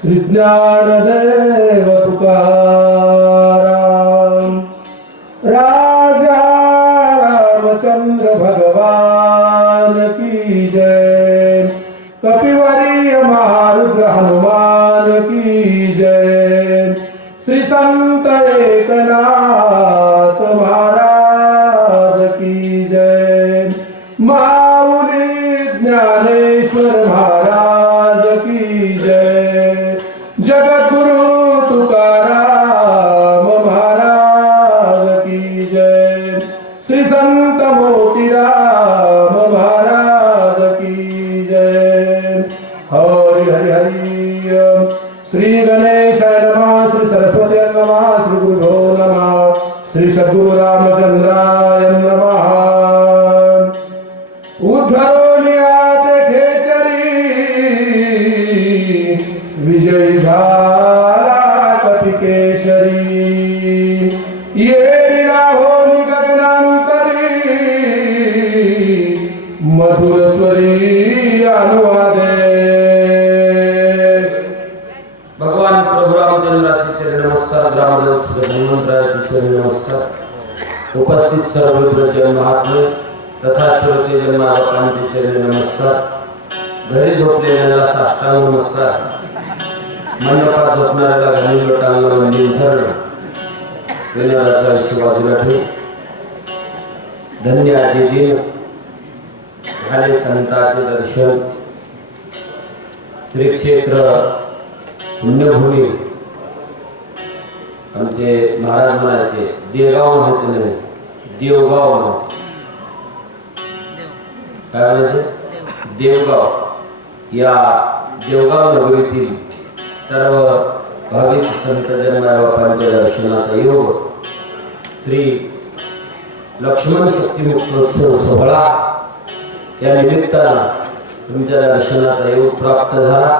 श्री ज्ञानदेव तुकाराम। राजा रामचंद्र भगवान की जय। कपिवरीय महारुद्र हनुमान की जय। श्री संत एकनाथ महाराज की जय। माऊली ज्ञानेश्वर महाराज की जय। जगद्गुरु तुकाराम महाराज की जय। श्री संत मोतीराम महाराज की जय। हरि हरि हरि। श्री गणेशाय नमः। श्री सरस्वती नमः। श्री गुरुभ्यो नमः। श्री सद्गुरु रामचंद्राय नमः। उद्धरोलिया ते खेचरी विजयी झाला कपिकेशरी। ये राहोली गगनांतरी मधुर स्वरी अनुवादे। भगवान प्रभु रामचंद्राचे चरण नमस्कार। ग्रामदेव श्री हनुमंतरायाचे चरण नमस्कार। उपस्थित सर्व ब्रज महात्मे तथा श्रोते जन्माबापांचे चरण नमस्कार। घरी झोपलेल्याला साष्टांग नमस्कार। मंडपात झोपणाऱ्याला घरी लोटांग वंदन चरण। विनोदाचा विषय बाजूला ठेवू। धन्य आजी दिन झाले संतांचे दर्शन। श्री क्षेत्र पुण्यभूमी आमचे महाराज म्हणायचे देगाव म्हणायचे नाही, देवगाव म्हणायचे। काय म्हणायचे? देवगाव। या देवगाव नगरीतील सर्व भाविक संत जन्माबापांच्या दर्शनाचा योग श्री लक्ष्मण शक्ती मुक्तोत्सव सोहळा या निमित्तानं तुमच्या दर्शनाचा योग प्राप्त झाला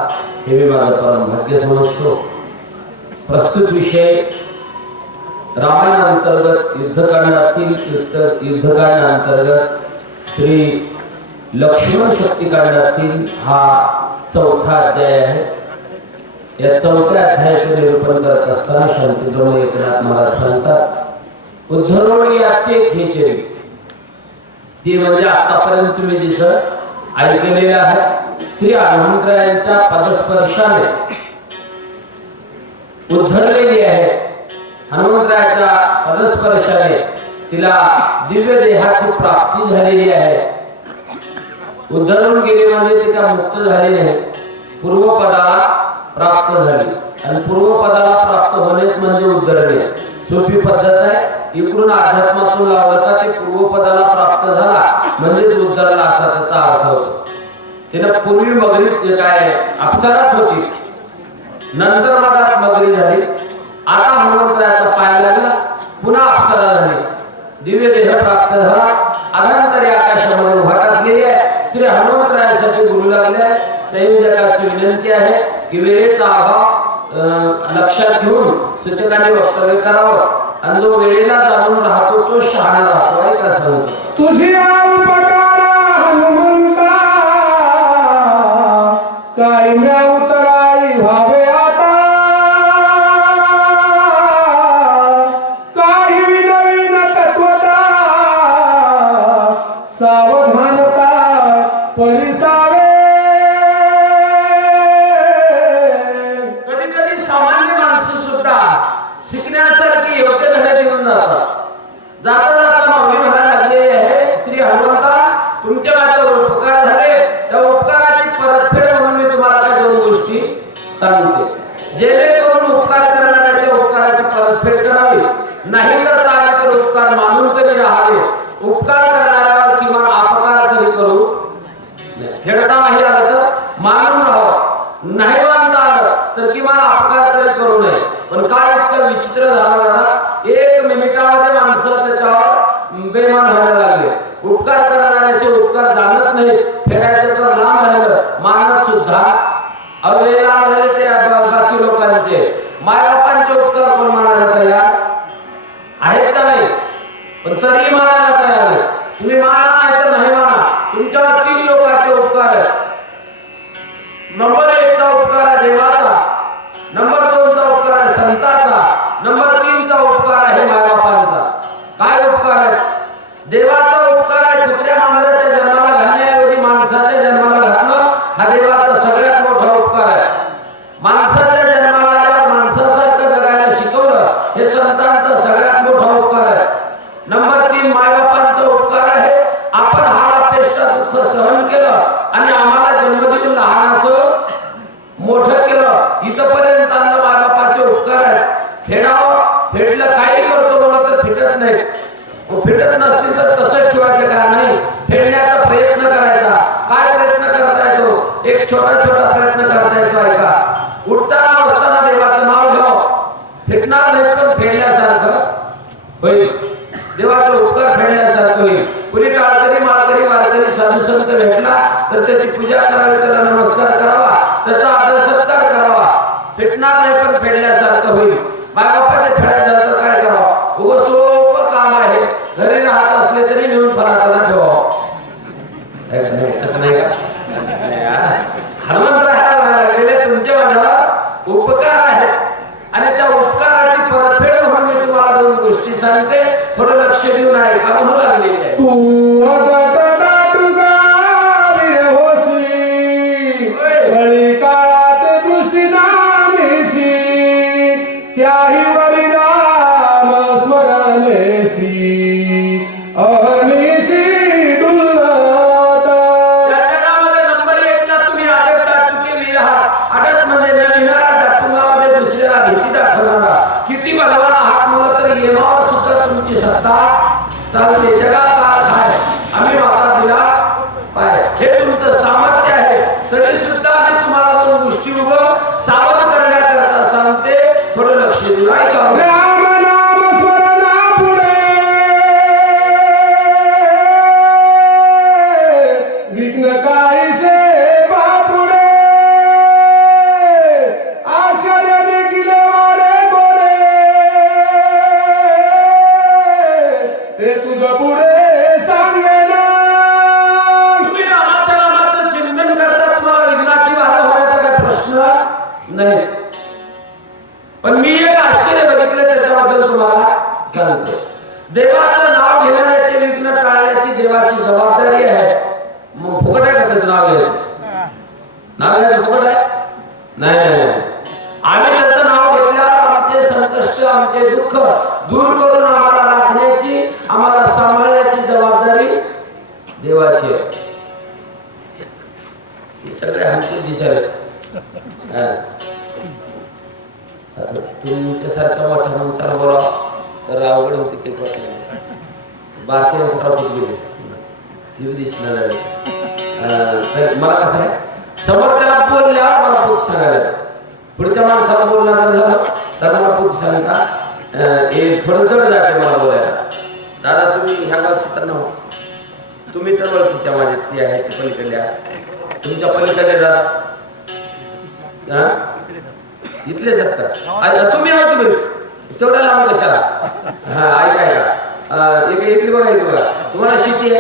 हे मी माझं परम भाग्य समजतो। प्रस्तुत विषय रामायणांतर्गत युद्धकांडांतर्गत श्री लक्ष्मण शक्तिकांडातील हा चौथा अध्याय आहे। या चौथ्या अध्यायाचे निरूपण करत असताना शांतीब्रह्म एकनाथ महाराज सांगतात, उद्धरोळी आते खेचरी। ते म्हणजे आतापर्यंत तुम्ही जसं ऐकलेलं आहे, श्री हनुमंतरायांच्या पदस्पर्शाने उद्धरलेली आहे। हनुमंतरायाच्या पदस्पर्शाने तिला दिव्य देहाची प्राप्ती झालेली आहे। उद्धरून गेली म्हणजे ती का मुक्त झाली नाही, पूर्वपदाला प्राप्त झाली। आणि पूर्वपदाला प्राप्त होणे म्हणजे उद्धरणे। सोपी पद्धत आहे। इकडून अध्यात्मातून लावलं का ते पूर्वपदाला प्राप्त झाला म्हणजे उद्धरला असा त्याचा अर्थ होतो। तिने पूर्वी मगरी काय अप्सराच होती, नंतर मगात मगरी झाली, आता हनुमंतरायाचा पाय लागला, पुन्हा अप्सरा झाली, दिव्य देह प्राप्त झाला, अनंतरी आकाशामध्ये उभा टाकलेली आहे। श्री हनुमंतरायासाठी बोलू लागले आहे। संयोजकाची विनंती आहे की वेळेचा अभाव लक्षात घेऊन सूचकांनी वक्तव्य करावं आणि जो वेळेला जाणून राहतो तो शहाणा राहतो आहे का सांगतो। तुझी हनुमंता काय म्या उतराई व्हावे आता। काही विनवीन तत्वता सावधानता परिसावे। कधी कधी सामान्य माणसं सुद्धा शिकण्यासारखी योग्य धडे देऊन जातात। जाता जाता माऊली म्हणायला लागले आहे, श्री हनुमंता तुमच्या माझ्यावर उपकार झाले, त्या उपकाराची परतफेड म्हणून मी तुम्हाला काय दोन गोष्टी सांगते, जेणेकरून उपकार करणाऱ्याच्या उपकाराची परतफेड करावी। नाही करता आले तर उपकार मानून तरी राहावे। उपकार करणाऱ्यावर किमान अपकार तरी करू फेडता नाही आलं तर मानून राहावं, नाही मानता आलं तर किमान अपकार तरी करू नये। पण काय इतकं विचित्र झालं, एक मिनिटामध्ये माणसं त्याच्यावर बेमान व्हायला लागले। उपकार करणाऱ्याचे उपकार जाणत नाही, फेडायचं तर लांब राहिलं, मानत सुद्धा अवले लांब राहिले ते बाकी लोकांचे। मायबापांचे उपकार कोण मानायला तयार आहेत का नाही? पण तरी मानायला तयार नाही। तुम्ही माना नाही तर नाही माना, तुमच्यावर 3 लोकांचे उपकार आहेत। नंबर 1 नाही. मग फिटत नसतील तर तसंच ठेवायचं का नाही, फेडण्याचा प्रयत्न करायचा. काय प्रयत्न करता येतो? एक छोटा छोटा प्रयत्न करता येतो. ऐका, उठताना बसताना देवाचं नाव घ्यावं. फिटणार नाही पण फेडल्यासारखं होईल, देवाचा उपकार फेडल्यासारखं होईल. कुणी टाळकरी माळकरी वारकरी साधू संत भेटला तर त्याची पूजा करावी, त्याला नमस्कार करावा, त्याचा आदर सत्कार करावा. फिटणार नाही पण फेडल्यासारखं होईल. बाबापाचे फेडायचं झालं तर काय करावं? उगं सोपं काम आहे. घरी राहत असले तरी नेऊन फराटाला ठेवावं. तसं नाही का? हनुमंतराया गेले तुमचे माझ्यावर उपकार आहे आणि त्या उपकाराची परतफेड म्हणून मी तुम्हाला दोन गोष्टी सांगते. थोडं लक्ष देऊन ऐका. म्हणू लागलेली आहे. तू वीर होसी कळी काळात दृष्टी जाणीसी, त्याही वरी राम स्मरणेसी अनिसी डुलत. या जगामध्ये नंबर 1 ला तुम्ही आडत टाटुके वीर आहात. आडत म्हणजे न लिहिणारा, टाटुंगामध्ये दुसऱ्याला भीती दाखवणारा. किती बलवान आहात म्हणलं तर येमावर सुद्धा तुमची सत्ता चालते. जगात काय आम्ही माता दिला पाय, हे तुमचं सामर्थ्य आहे. तरी सुद्धा मी तुम्हाला दोन गोष्टी उभं सावध करण्याकरता सांगते. थोडं लक्ष देऊ. ऐका. राम नाम स्मरणा पुढे विघ्न काहीसे बापुडे, आश्चर्य देखील वारे गोरे, ते तुझं पुढे सांगेन. तुम्ही रामाचं चिंतन करता, तुम्हाला विघ्नाची बाधा होण्याचा काही प्रश्न नाही. पण मी एक आश्चर्य बघितलं, त्याच्याबद्दल तुम्हाला सांगतो. देवाचं नाव घेणाऱ्याचे विघ्न टाळण्याची देवाची जबाबदारी आहे. मग फुकट आहे का त्याचं नाव घ्यायचं? नाव घ्यायचं फुकट आहे? नाही नाही नाही. आम्ही त्याचं नाव घेतल्यावर आमचे संकष्ट आमचे दुःख दूर करून आम्हाला राखण्याची, आम्हाला सांभाळण्याची जबाबदारी देवाची आहे. हे सगळे आमचे दिसायला तुमच्यासारखा मोठ्या माणसाला बोला तर अवघड होते. ते बारके फटाफट गेले ती दिसणार नाही. मला कसं आहे, समोर त्याला बोलल्यावर मला पुढे सांगायला, पुढच्या माणसाला बोलणार झालं तर मला पुढे सांग का हे थोडं जड जाते मला बोलायला. दादा तुम्ही ह्या गावची तर नव्ह, तुम्ही तर ओळखीच्या माझ्या ती आहे पलीकडल्या, तुमच्या पलीकडे दादा इथलेच आहेत का? तुम्ही आहो तुम्ही तेवढ्या लांब कशाला? हा ऐका ऐका, इकडे बघा इकडे बघा. तुम्हाला शेती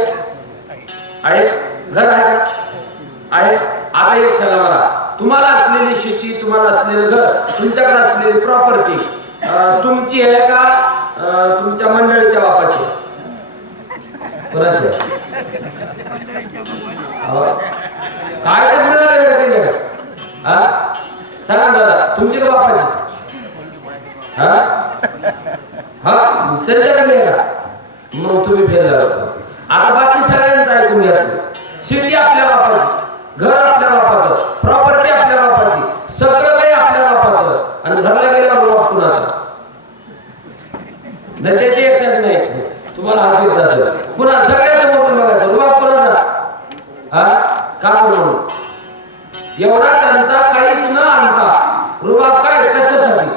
आहे, घर आहे का? आहे. आता एक सांगा मला, तुम्हाला असलेली शेती, तुम्हाला असलेलं घर, तुमच्याकडे असलेली प्रॉपर्टी तुमची आहे का तुमच्या मंडळीच्या बापाची? कोणाची? काय तर मिळालं का त्यांच्याकडे? हा सांगा दादा, तुमची का बापाची? हा हा त्यांच्याकडे आहे का? मग तुम्ही फेल झाला. आता बाकी सगळ्यांचं ऐकून घ्या. शेती आपल्या बापाची, घर आपल्या बापाचं, प्रॉपर्टी आपल्या बापाची, सगळं काही आपल्या बापाचं. आणि घरला गेल्यावर बाप कुणाचा? नाही त्याचे एकट्याच नाही. तुम्हाला असं येत असेल पुन्हा सगळ्याचं बघून बघायचं बाप कुणाचा? हा का म्हणून एवढा त्यांचा काहीच न आणता रुबाब काय कशासाठी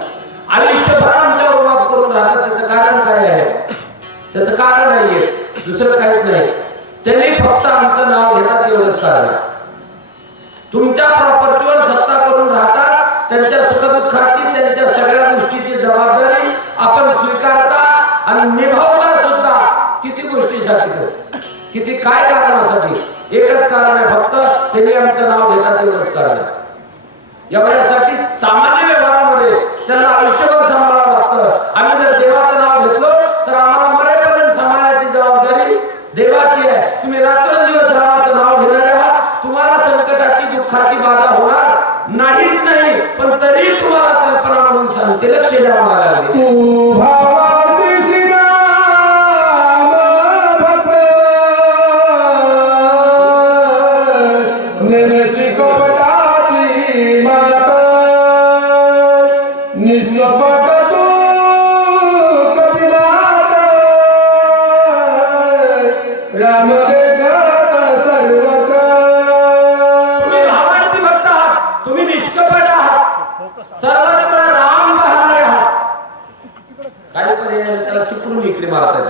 आयुष्यभर आमच्या रुबाब करून राहतात? त्याचं कारण काय आहे? त्याचं कारण नाहीये, दुसरं काहीच नाही. त्यांनी फक्त आमचं नाव घेतात एवढंच कारण. तुमच्या प्रॉपर्टीवर सत्ता करून राहतात. त्यांच्या सुखदुःखाची, त्यांच्या सगळ्या गोष्टीची जबाबदारी आपण स्वीकारता आणि निभावता सुद्धा. किती गोष्टीसाठी, किती काय कारणासाठी? एकच कारण आहे फक्त, त्यांनी आमचं नाव घेतात एवढंच कारण आहे. एवढ्यासाठी सामान्य व्यवहारामध्ये त्यांना आयुष्यभर सांभाळावं लागतं. आम्ही जर देवाचं नाव घेतलो तर आम्हाला मरेपर्यंत सांभाळण्याची जबाबदारी देवाची आहे. तुम्ही रात्रंदिवस रामाचं नाव घेणारे आहात, तुम्हाला संकटाची दुःखाची बाधा होणार नाहीच नाही. पण तरी तुम्हाला कल्पना म्हणून सांगते, लक्ष द्या मला लागले.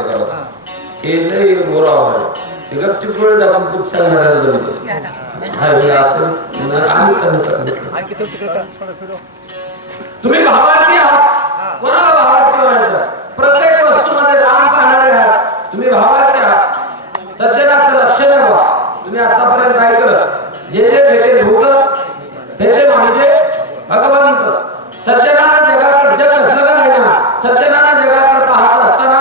करत हे लई मोरावर ते गपचिप डोळे दाखवून पुढे सांगणाऱ्याला जमतो हे असं आम्ही करणार तुम्ही भावार्थी आहात कोणाला भावार्थी म्हणायचं प्रत्येक वस्तूमध्ये राम पाहणारे आहात तुम्ही भावार्थी आहात सज्जनाचं लक्ष ठेवा तुम्ही आतापर्यंत ऐकलं जे जे भेटेल भूत ते ते म्हणजे भगवंत सज्जनानं जगाकडे जग कसलं का आहे ना सज्जनानं जगाकडे पाहत असताना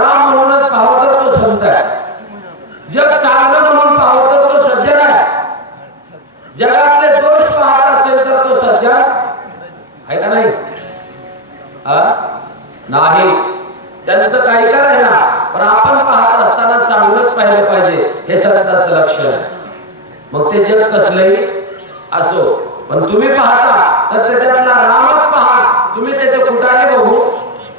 राम म्हणूनच पाहावं तर तो संत आहे जग चांगलं म्हणून पाहावं तर तो सज्जन आहे जगातले दोष पाहत असेल तर तो सज्जन आहे का नाही नाही त्यांचं काही आहे ना पण आपण पाहत असताना चांगलंच पाहिलं पाहिजे हे संतांचं लक्षण आहे मग ते जग कसलंही असो पण तुम्ही पाहता तर त्याच्यातला रामच पहा तुम्ही त्याचे कुटाने बघू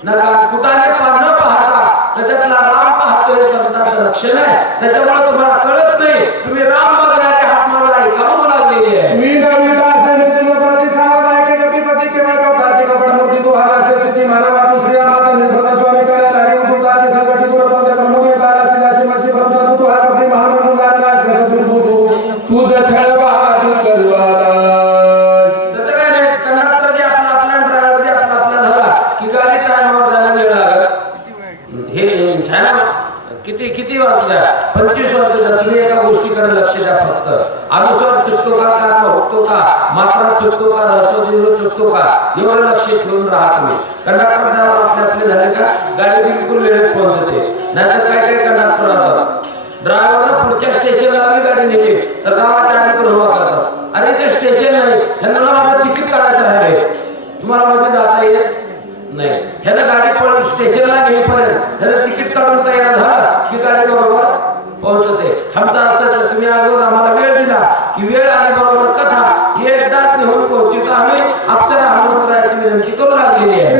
नका कुटाने न पाहता त्याच्यातला राम पाहतो हे संतांचं लक्षण आहे त्याच्यामुळे तुम्हाला कळत नाही तुम्ही राम बघणारे हात मला ऐकावं लागलेली आहे किती वाजल्या 25 वाजता तुम्ही एका गोष्टीकडे लक्ष द्या फक्त अनुस्वार चुकतो का कान होतो का मात्रा चुकतो का रस्व दिलो चुकतो का एवढं लक्ष ठेवून राहा तुम्ही कंडक्टर ड्रायव्हर आपले झाले का गाडी बिलकुल वेळेत पोहोचते नाहीतर काय काय कंडक्टर राहतात ड्रायव्हरला पुढच्या स्टेशनला बी गाडी नेली तर गावाच्या अलीकडे उभा करतात अरे ते स्टेशन नाही ह्यांना माझं तिकीट काढायचं राहिले तुम्हाला मध्ये जाता येत नाही ह्याला गाडी पळून स्टेशनला नेईपर्यंत ह्याला तिकीट काढून तयार झाला की गाडी बरोबर पोहोचते आमचा असं तर तुम्ही अगोदर आम्हाला वेळ दिला की वेळ आणि बरोबर कथा एकदाच नेऊन पोहोचतो आम्ही अप्सरा हनुमंतरायाची विनंती करू लागलेली आहे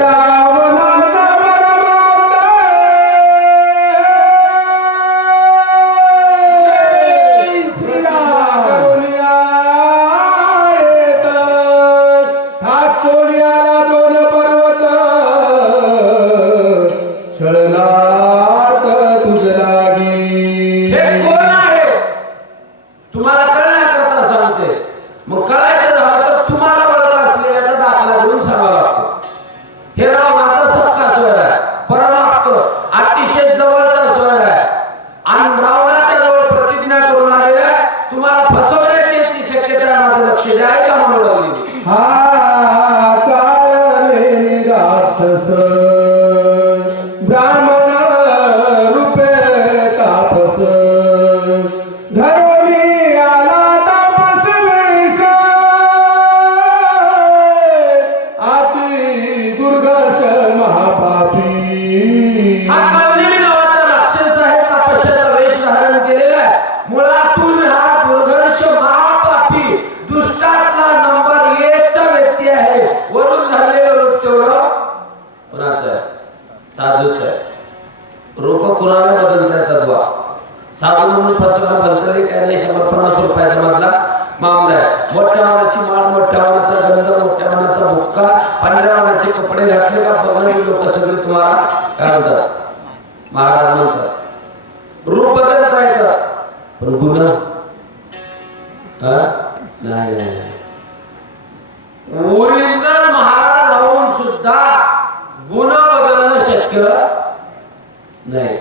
साधू म्हणून फसवणं भलतंही काय नाही 150 रुपयाचा मधला मामला आहे मोठ्या वाणाची माळ मोठ्या वाणाचा गंध मोठ्या वाणाचा बुक्का पांढऱ्या वाणाचे कपडे घातले का बघणारी लोक सगळे तुम्हाला काय म्हणतात महाराज म्हणतात रूप बदलता येतं पण गुण नाही ओरिजिनल महाराज राहून सुद्धा गुण बदलणं शक्य नाही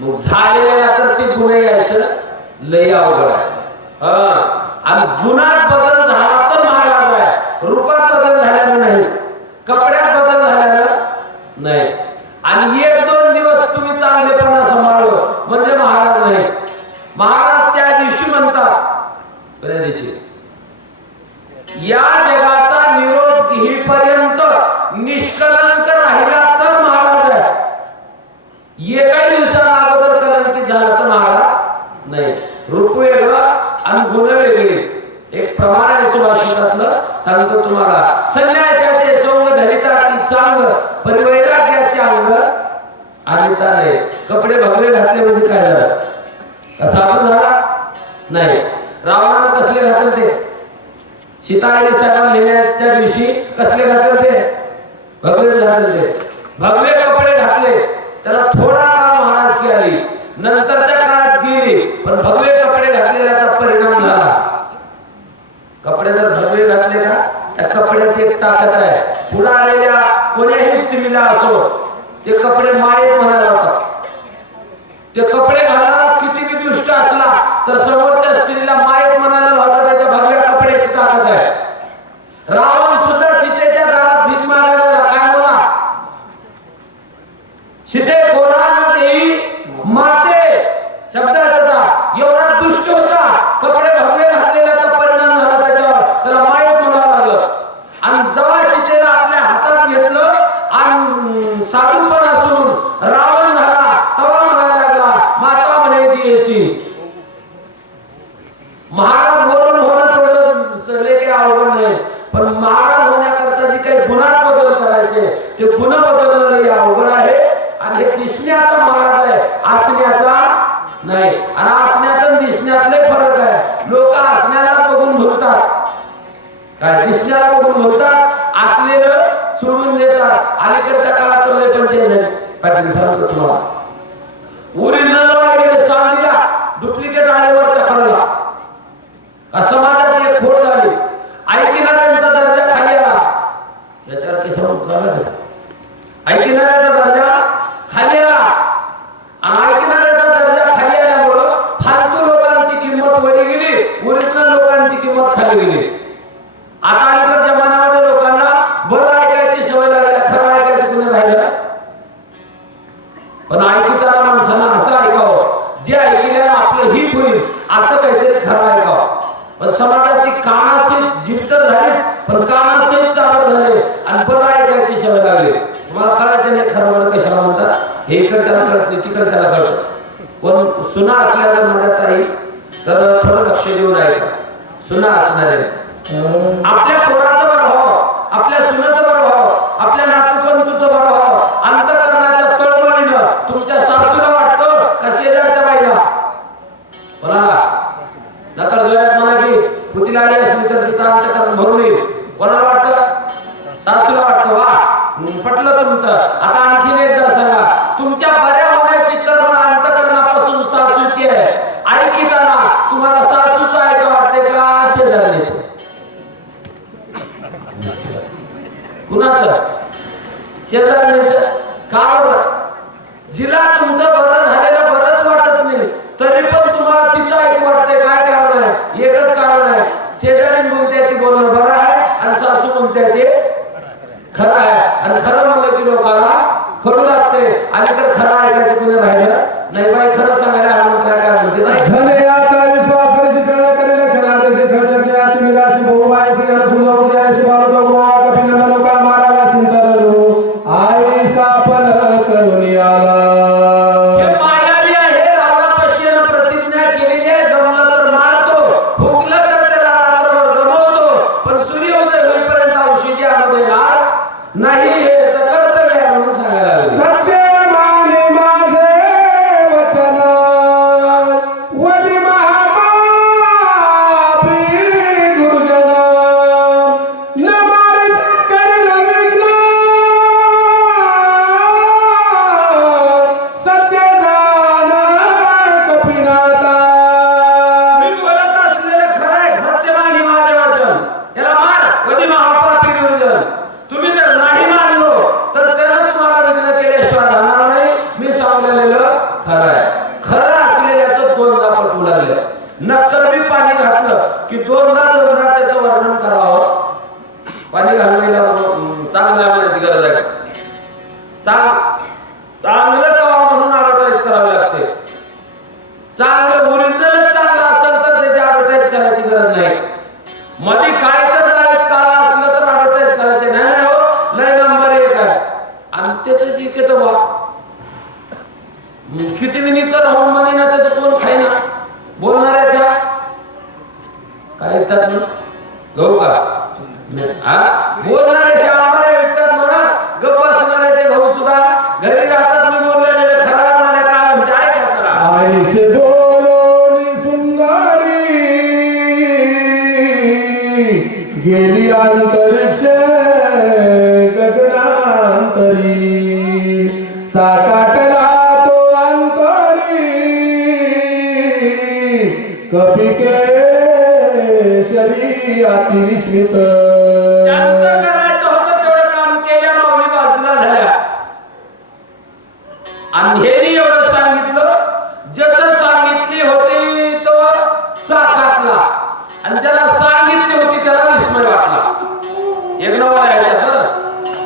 मग झालेल्या तर ते गुण यायचं लय अवघड आहे आणि गुणात बदल झाला तर महाराज आहे रूपात बदल झाल्यानं नाही कपड्यात बदल झाल्यानं नाही आणि 1-2 दिवस तुम्ही चांगलेपणा सांभाळलं म्हणजे महाराज नाही महाराज त्या दिवशी म्हणतात त्या दिवशी या जगाचा निरोप घेईपर्यंत निष्कलंक राहिला तर महाराज आहे एकाही दिवसाला अगोदर कलंकित झाला तर महाराज नाही रूप वेगळं आणि गुण वेगळे एक प्रमाण आहे सुभाषितातलं सांगतो तुम्हाला संन्यासाचे सोंग धरिता ती चांग परिवैराग्याचे अंग आणता नाही कपडे भगवे घातले म्हणजे काय झालं का साधू झाला नाही रावणानं कसले घातले ते सीताने सगळं नेण्याच्या दिवशी कसले घातले ते भगवे घातले ते भगवे कपडे घातले त्याला थोडा काळ महाराज आली, नंतरच्या काळात गेली, पण भगवे कपडे घातलेल्याचा परिणाम झाला. कपडे जर भगवे घातले ना, त्या कपड्यात एक ताकद आहे. पुढे आलेल्या कोण्याही स्त्रीला असो, ते कपडे मायेत म्हणायला होतात. ते कपडे घालणारा कितीही दुष्ट असला तर समोरच्या स्त्रीला मायेत म्हणायला लावतात. त्याच्या भगव्या कपड्याची ताकद आहे. रावण सुद्धा सीतेच्या दारात भीक मागायला काय बोलला? सीते कोणाला देई माते शब्द आहे त्याचा. एवढा दुष्ट होता, कपडे भगवे घातलेल्याचा परिणाम झाला त्याच्यावर, त्याला मायेत म्हणावं लागलं. आणि जेव्हा सीतेला आपल्या हातात घेतलं आणि साधूपण असून रावण झाला, तेव्हा म्हणायला लागला माता म्हणायची येशी. महाराज वरून होणं थोडं लेखे अवघड नाही, पण महाराज होण्याकरता जे काही गुणात बदल करायचे ते गुण बदलणं लई अवघड आहे. आणि हे दिसण्याचा महाराज आहे, असण्याचा नाही. आणि असण्यात आणि दिसण्यातले फरक आहे. लोक असण्याला बघून भुलतात, काय दिसण्याला बघून भुलतात, असलेलं सोडून देतात. अलीकडच्या काळात तर लय पंचायत झाली. पाटील सांगतो तुम्हाला, ओरिजिनल गेले सांगलीला, डुप्लिकेट आले वरच्या खडाला. समाजात एक खोड झाली, ऐकणाऱ्यांचा दर्जा खाली आला. याच्यावर केसावर चालत ऐकणाऱ्याचा दर्जा खाली आला. आणि ऐकणाऱ्याचा दर्जा खाली आल्यामुळं फालतू लोकांची किंमत वरी गेली, ओरिजिनल लोकांची किंमत खाली गेली. आता अलीकडच्या जमान्यामध्ये लोकांना बरं ऐकायची सवय लागली, खरं ऐकायचं कुणी राहिलं. पण ऐकताना माणसांना असं ऐकावं जे ऐकल्यानं आपलं हित होईल, असं काहीतरी खरं ऐकावं. पण समाजाची कानाचे जीभ तर झाली, पण कानाचे चाबड झाले आणि बरं ऐकायची सवय लागली. तुम्हाला कळायचं नाही खरं बरं कशाला म्हणतात, हे इकडे त्याला कळत नाही, तिकडे त्याला कळतं. पण सुना असल्या तर माझ्या ताई तर थोडं लक्ष देऊन ऐका. सुना असणारे आपल्या पोराचं बरं व्हावं, आपल्या सुनाचं बरं व्हावं, आपल्या नातूपंतूचं बरं व्हावं, अंतकरणाच्या तळमळीनं तुमच्या सासूला वाटतं का शेजारच्या बाईला? कोणाला नकर जोरात म्हणा की पुतीला आली असली तर तिचं अंतकरण भरून येईल. कोणाला वाटतं? सासूला वाटतं. वा, पटलं तुमचं. आता आणखीन एकदा सांगा, तुमच्या बऱ्या होण्याची तळमळ अंतकरणापासून सासूची आहे. ऐकताना तुम्हाला सासूचं ऐका वाटते का शेजारणीचं? कुणाचं? शेजारणीचं. का बरं? जिला तुमचं बरं झालेलं बरंच वाटत नाही, तरी पण तुम्हाला तिचं ऐकू वाटतंय. काय कारण आहे? एकच कारण आहे, शेजारी बोलते ती बोलणं बरं आहे आणि सासू बोलते ते खरं आहे. आणि खरं म्हणलं की लोकांना करू लागते. अलीकडे खरं ऐकायचं कुणी राहिलं नाही. बाई खरं सांगायला हनुमंतराय काय म्हणते नाही. विश्वास करी चित्रण करी लक्षणाचे शिक्षणाची मिराशी बहुमायसी सुंदर बालुका कपिल लोका मारावा सिंतरलो आई सापन करून आला. नाही हे कर्तव्य आहे म्हणून सांगायला लागले. सत्य माने माझे वचन वदी महामापी दुर्जन न मारिता करिल विघ्न सत्य जाण कपिनाथा. मी बोलत असलेलं खरं आहे. सत्य माने माझे वचन, याला मार वदी महापापी दुर्जन. तुम्ही जर नाही मानलो तर त्यानं तुम्हाला विघ्न केल्याशिवाय राहणार नाही. मी सांगलेलं खरं आहे. खरं असलेल्याचं दोनदा पटवू लागले. नक्कर मी पाणी घातलं की दोनदा त्याचं वर्णन करावं. पाणी घालवायला चांगलं म्हणायची गरज आहे. चांगलं कवा म्हणून ऍडव्हर्टाईज करावी लागते. चांगलं ओरिजिनल चांगलं असेल तर त्याची ऍडव्हर्टाईज करायची गरज नाही. मध्ये काय तर जाळीत काळा असलं तर ऍडव्हर्टाईज करायचे नाही. नाही हो, लय नंबर 1 आहे. आणि त्याचं जी केत बा किती विनिकर होऊन म्हणे ना, त्याचं कोण खाईना. बोलणाऱ्याच्या काय येतात ना गहू का बोलणाऱ्याच्या आम्हाला विकतात म्हणा. गप्प बसणाऱ्याचे गहू सुद्धा घरी राहतात. मी बोललेले खरा म्हणाले काय म्हणते ऐका चला. आईसे बोलोनी सुंदरी गेली अंतरिक्ष गगनांतरी साकाटला तो अंतर कपिकेशरी अति विस्मित त्यांचं करायचं होतं तेवढं काम केल्या माऊली बाजूला झाल्या आणि हेनी एवढं सांगितलं ज्याचं सांगितली होती तो चाकातला आणि ज्याला सांगितली होती त्याला विस्मय वाटला. एक नवा याच्यात बरं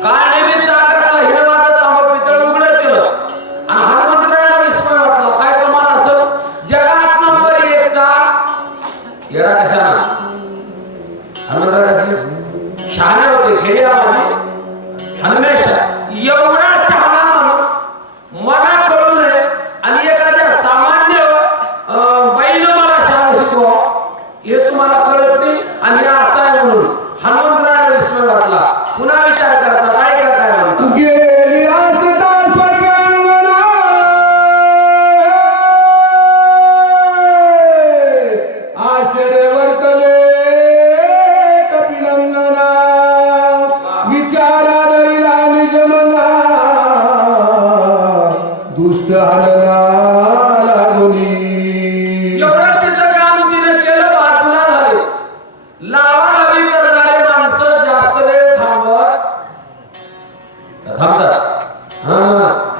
काळने मी चाकातला हिने माझं तांब पितळ उघडं केलं आणि हनुमंतरायाला विस्मय वाटला. काय कमाल असेल जगात नंबर 1 चा येडा कशाला हनुमंतराय कसे शहाणे होते खेड्यामध्ये हनुमेशा एवढा शहाणा माणूस मला कळू नये आणि एखाद्या सामान्य बाईनं मला शहाणा शिकवा हे तुम्हाला कळत नाही आणि हे असं आहे म्हणून हनुमंतरायाला विस्मय वाटला. पुन्हा विचार करतात ऐका काय म्हणतात गेली असता स्वर्गांगना आश्चर्य वर्तले कपिलंगना विचारा रहिला निज मना दुष्ट हलना लागोनी. एवढं तिचं काम तिने केलं बाजूला झाले. लावालावी करणारे माणसं जास्त वेळ थांबतात.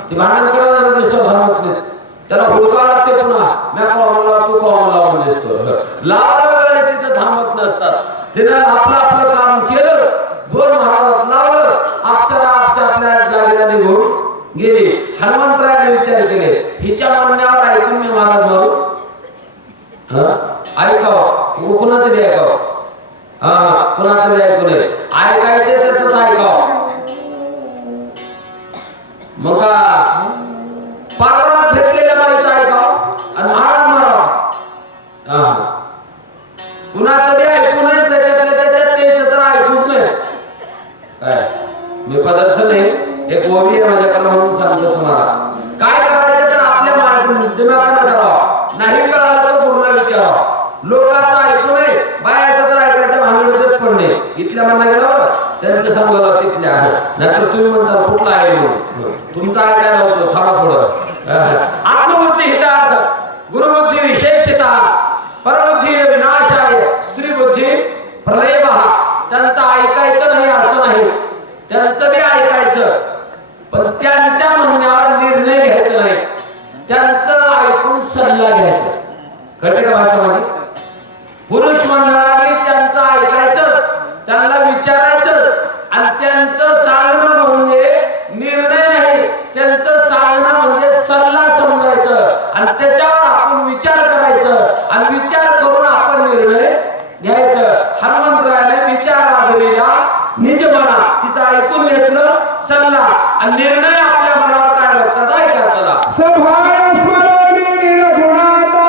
ते भांडण करायला दिसतो थांबत नाही. त्याला हुडका लागते पुन्हा मी कॉमला तू कॉमला म्हणून दिसतो. लावाला तिथं थांबत नसतात. तिने आपलं काम केलं. 2 महाराजात लावलं. अप्सरा आपल्या जागेला निघून गेली. हनुमंतरायाने विचार केले हिच्या म्हणण्यावर ऐकून मी महाराज मारू ऐकावं कुणाचं तरी ऐकावं कुणाचं तरी ऐकू नये ऐकायचे त्याच ऐकावं. मग पारवरात भेटलेल्या बाईचं ऐकावं आणि महाराज मारावं. कुणाचं तरी ऐकू नये त्याच्यात त्याच तर ऐकूच नाही. काय मी पदार्थ नाही एक ओवी आहे माझ्याकडे म्हणून सांगतो तुम्हाला. काय करायचं तर आपल्या दिमागानं करावं. नाही कळालं तर गुरुला विचारावं. लोकांचं ऐकू नये बायाचं तर ऐकायचं भांगडतच पण नाही. इथल्या म्हणणं गेल्यावर त्यांचं सांगायला तिथल्या आहे नाहीतर तुम्ही म्हणता कुठला आहे म्हणून तुमचं ऐकायला होतं थांबा थोडं. आत्मबुद्धी हितार्थ गुरुबुद्धी विशेषता परबुद्धी विनाशाय स्त्रीबुद्धी प्रलयबहा. त्यांचं ऐकायचं नाही असं नाही त्यांचं बी ऐकायचं पण त्यांच्या म्हणण्यावर निर्णय घ्यायचा नाही. त्यांचं ऐकून सल्ला घ्यायचा. कळते का भाषा माझी? पुरुष मंडळाने त्यांचं ऐकायचं त्यांना विचारायचं आणि त्यांचं सांगणं म्हणजे निर्णय नाही त्यांचं सांगणं म्हणजे सल्ला समजायचं आणि त्याच्यावर आपण विचार करायचं आणि विचार करून आपण निर्णय घ्यायचं. हनुमंतरायाने विचार आधरीला निज मना तिचं ऐकून घेतलं सल्ला आणि निर्णय आपल्या मनावर काय लागतात ऐका. चला सभाळ स्मरणी गुणाता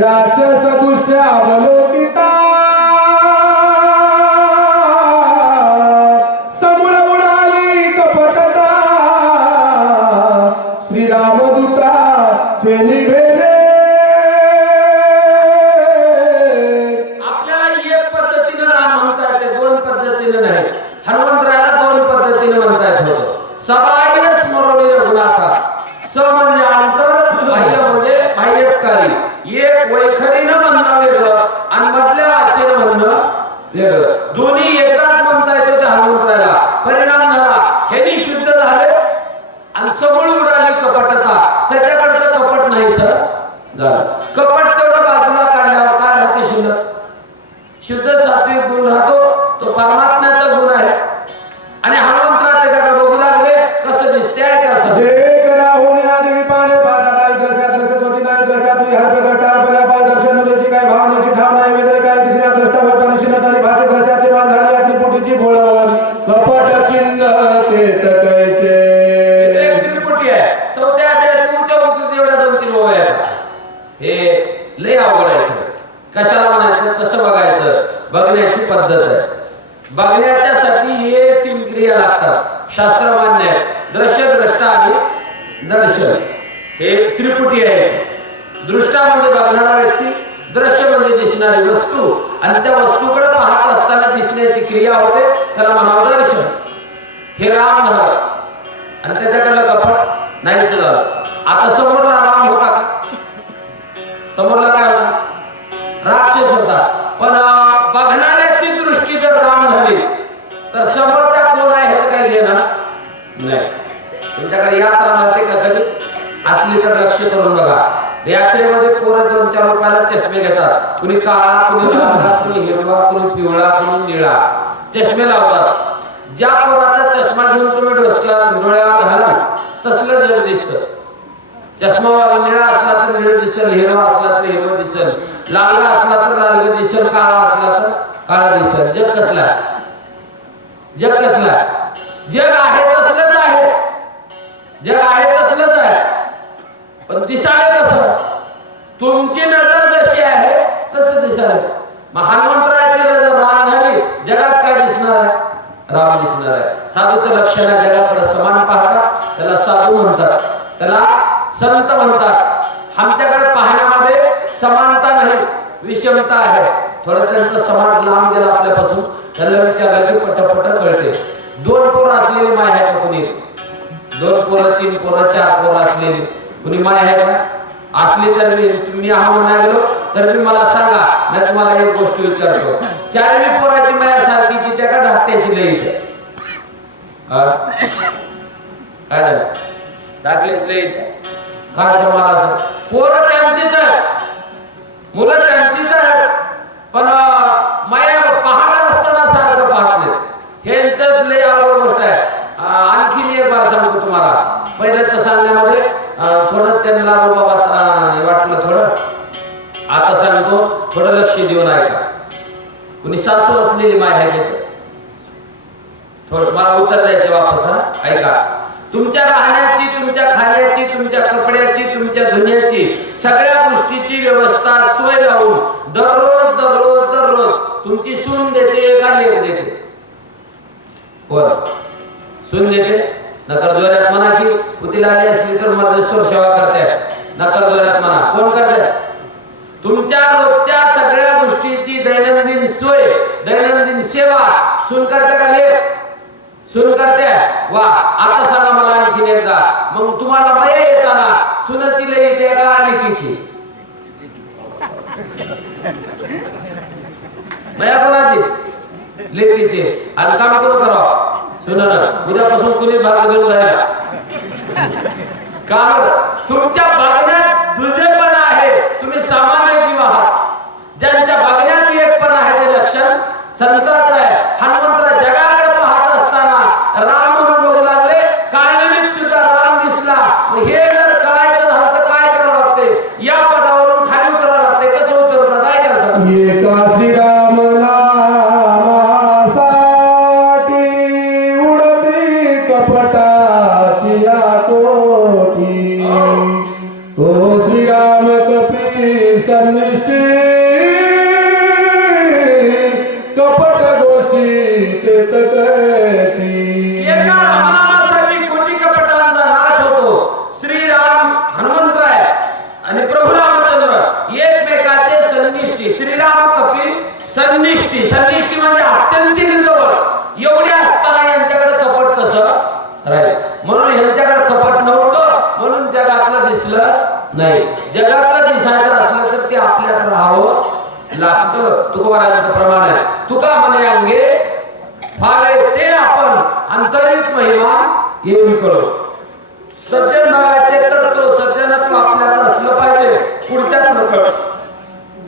राक्षस दुष्ट अवलोकिता समूळ उडाली कपटता श्रीरामदूता चेली भेले. हनुमंतरायाला 2 पद्धतीने म्हणता येत होतं. सबाह्य स्मरणी रघुनाथा. स म्हणजे अंतर बाह्य म्हणजे बाह्यकारी. एक वैखरीनं म्हणणं वेगळं आणि मधल्या आचेनं म्हणणं वेगळं. दोन्ही एकदाच म्हणता येतो त्या हनुमंतरायाला. परिणाम झाला हेनी शुद्ध झाले आणि सबळ उडाली कपटता. त्याच्याकडचं कपट नाही सर झालं. कपट तेवढं बाजूला काढल्यावर काय राहते शिल्लक? शुद्ध सात्विक गुण राहतो. तो परमात्म्याचा गुण आहे आणि हनुमंतराय त्याच्याकडे बघू लागले कसं दिसते आहे का असं देख राहुण्या देवी पाने पाटाटा इद्रस्या द्रस्य दोषी नाही द्रष्टा तुझी हरपे घटा बल्या पाय दर्शन नदीची काय भावनेची ठाव नाही वेगळे काय दिसण्या द्रष्टा होता निशिना तरी भाषे द्रश्याची मान झाली आपली पोटीची बोळवण कपट चिन्ह ते तकायचे. एक त्रिपुटी आहे. 4थ्या अध्यायात तुमच्या उंचीचे एवढ्या 2-3 ओव्या आहेत. हे लय अवघड आहे. कशाला म्हणायचं कसं बघायचं बघण्याची पद्धत आहे. बघण्याच्यासाठी हे 3 क्रिया लागतात. शास्त्र मान्य आहे. दृश्य द्रष्टा आणि दर्शन हे त्रिपुटी आहे. दृष्टा म्हणजे बघणारा व्यक्ती दृश्य म्हणजे दिसणारी वस्तू आणि त्या वस्तूकडे पाहत असताना दिसण्याची क्रिया होते त्याला म्हणावं दर्शन. हे राम झालं आणि त्याच्याकडलं कपट नाहीच झालं. आता समोरला राम होता का? निरात राहते का कधी असली तर लक्ष करून बघा. यात्रेमध्ये पोरं 2-4 रुपयाला चष्मे घेतात. कुणी काळा, कुणी लाल, कुणी हिरवा, कुणी पिवळा, कुणी निळा चष्मे लावतात. ज्या पोराचा चष्मा घेऊन तुम्ही डोळ्यावर घालाल तसलं जग दिसतं. चष्मा निळा असला तर निळ दिसेल, हिरवा असला तर हिरवा दिसेल, लाल असला तर लाल दिसेल, काळा असला तर काळा दिसेल. जग कसला? जग कसला? जग आहे तसलंच आहे. जग आहे तसलंच आहे, पण दिसायला कसं? तुमची नजर जशी आहे तसं दिसायला. मग हनुमंतरायाची नजर राम झाली, जगात काय दिसणार आहे? राम दिसणार आहे. साधूचं लक्षण आहे, जगाकडे समान पाहतात, त्याला साधू म्हणतात, त्याला संत म्हणतात. आमच्याकडे पाहण्यामध्ये समानता नाही, विषमता आहे. थोडं त्यांचा समाज लांब गेला आपल्यापासून. त्याला विचारलं की पटपट कळते. 2 पोरं असलेली माय आहे का कुणी? 2 पोरं, 3 पोरं, 4 पोरं असलेली कुणी माय आहे का? असली तर मी हा म्हणा गेलो तर मी मला सांगा. मी तुम्हाला एक गोष्ट विचारतो, 4वी पोराची माया सारखीची त्या का धाकट्याची लई काय झालं? दाखलेच लई काय मला सांग. पोरं त्यांचीच आहेत, मुलं त्यांचीच आहेत, पण माया पाहत असताना सारखं पाहत नाही. ह्यांच्यात लई अवघड गोष्ट आहे. आणखीन एक बार सांगतो तुम्हाला. पहिल्याच्या सांगण्यामध्ये थोडं त्यांना वाटलं थोडं, आता सांगतो थोडं लक्ष देऊन ऐका. कुणी सासू असलेली माय आहे थोडं मला उत्तर द्यायचे वापस. ऐका. तुमच्या राहण्याची, तुमच्या खाण्याची, तुमच्या कपड्याची, तुमच्या धुण्याची, सगळ्या गोष्टीची व्यवस्था सोय लावून दररोज दररोज दररोज तुमची सून देते का लेक देते? बोल. सून देते. नकर द्वारात म्हणा की पुतीला आली असली तर मर्देश्वर सेवा करते. नकर द्वारात म्हणा कोण करते? तुमच्या रोजच्या सगळ्या गोष्टीची दैनंदिन सोय, दैनंदिन सेवा सून करते का लेक? सून करते. वा. आता सांगा मला आणखीन एकदा, मग तुम्हाला माया येताना सुनाची लई येते का लेकीची? माया कोणाची? लेकीची. आणि काम कोण करावं? सुनानं. उद्यापासून कुणी भाग घेऊन जायला का? तुमच्या बघण्यात दुजेपण आहे. तुम्ही सामान्य जीव आहात. ज्यांच्या बघण्यात एक पण आहे ते लक्षण संताचं आहे. हनुमंतराय जगाकडे पाहत असताना राम म्हणून बघू लागले. काळनिमित सुद्धा राम दिसला. हे जर कळायचं झालं तर काय करावं लागते? या पदावरून खाली उतरावं लागते. कसं उतरवतात? काय कसं? एका श्रीराम कपटाची कोठी, तो श्रीराम कपी संनिष्ठी, कपट गोष्टी तेत करायची. एका रामनामासाठी कोटी कपटांचा नाश होतो. श्रीराम हनुमंतराय आणि प्रभू रामचंद्र एकमेकाचे संनिष्ठी. श्रीराम कपी संनिष्ठी. संनिष्ठी म्हणजे अत्यंतिक जवळ. एवढे असताना यांच्याकडे कपट कसं राहील? म्हणून यांच्याकडे कपट नव्हतं, म्हणून जगातलं दिसलं नाही. जगातलं दिसायचं असलं तर ते आपल्यात राहावं लागतं. तुकोबाराचं प्रमाण आहे. तुका म्हणे अंगे फावे ते आपण अंतरित महिमा येऊन कळो. सज्जन भागाचे तर तो सज्जनत्व आपल्यात असलं पाहिजे. पुढच्यातलं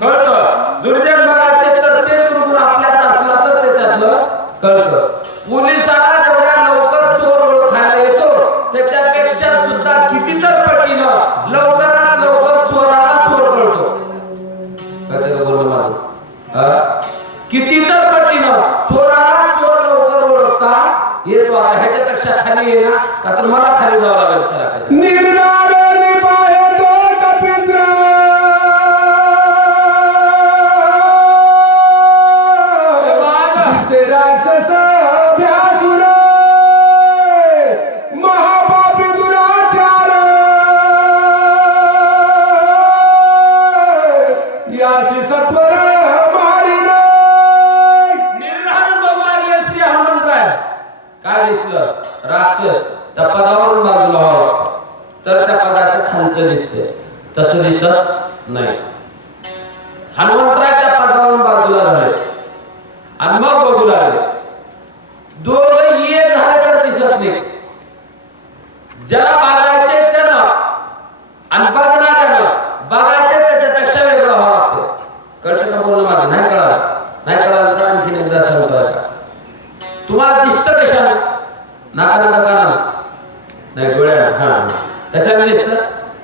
कळतं. दुर्जन भागाचे तर ते दुर्गुण आपल्यात असला तर त्याच्यातलं कळतं. पोलिसाला जेवढ्या लवकर चोर ओळखायला येतो त्याच्यापेक्षा सुद्धा कितीतर पटीनं लवकरात लवकर चोराला चोर कळतो. कळतं का बोलणं माझं? कितीतर पटीनं चोराला चोर लवकर ओळखता येतो. आता ह्याच्यापेक्षा खाली येणार का तर मला खाली जावं लागेल. सर निर्धार निभाए तो कपिंद्र, से राक्षस भ्यासुर, महापापी दुराचार, यासी सत्वर मारिन. निर्धारून बघू लागले श्री हनुमंतराय. काय दिसलं? राक्षस त्या पदावरून बाजूला व्हावं तर त्या पदाच्या खालचं दिसते, तसं दिसत नाही. हनुमंतराय त्या पदावरून बाजूला झाले आणि मग बघू लागले. दोघं एक झाले तर दिसत नाही. ज्याला बघायचे त्यानं आणि बघणाऱ्यानं बघायचे त्याच्यापेक्षा वेगळं व्हावं लागतं. कळतं का बोलणं माझं? नाही कळालं तर आणखीन एकदा सांगतो आता. तुम्हाला दिसतं कशानं? नाका नाही डोळ्यानं. हा कशाने दिसतं?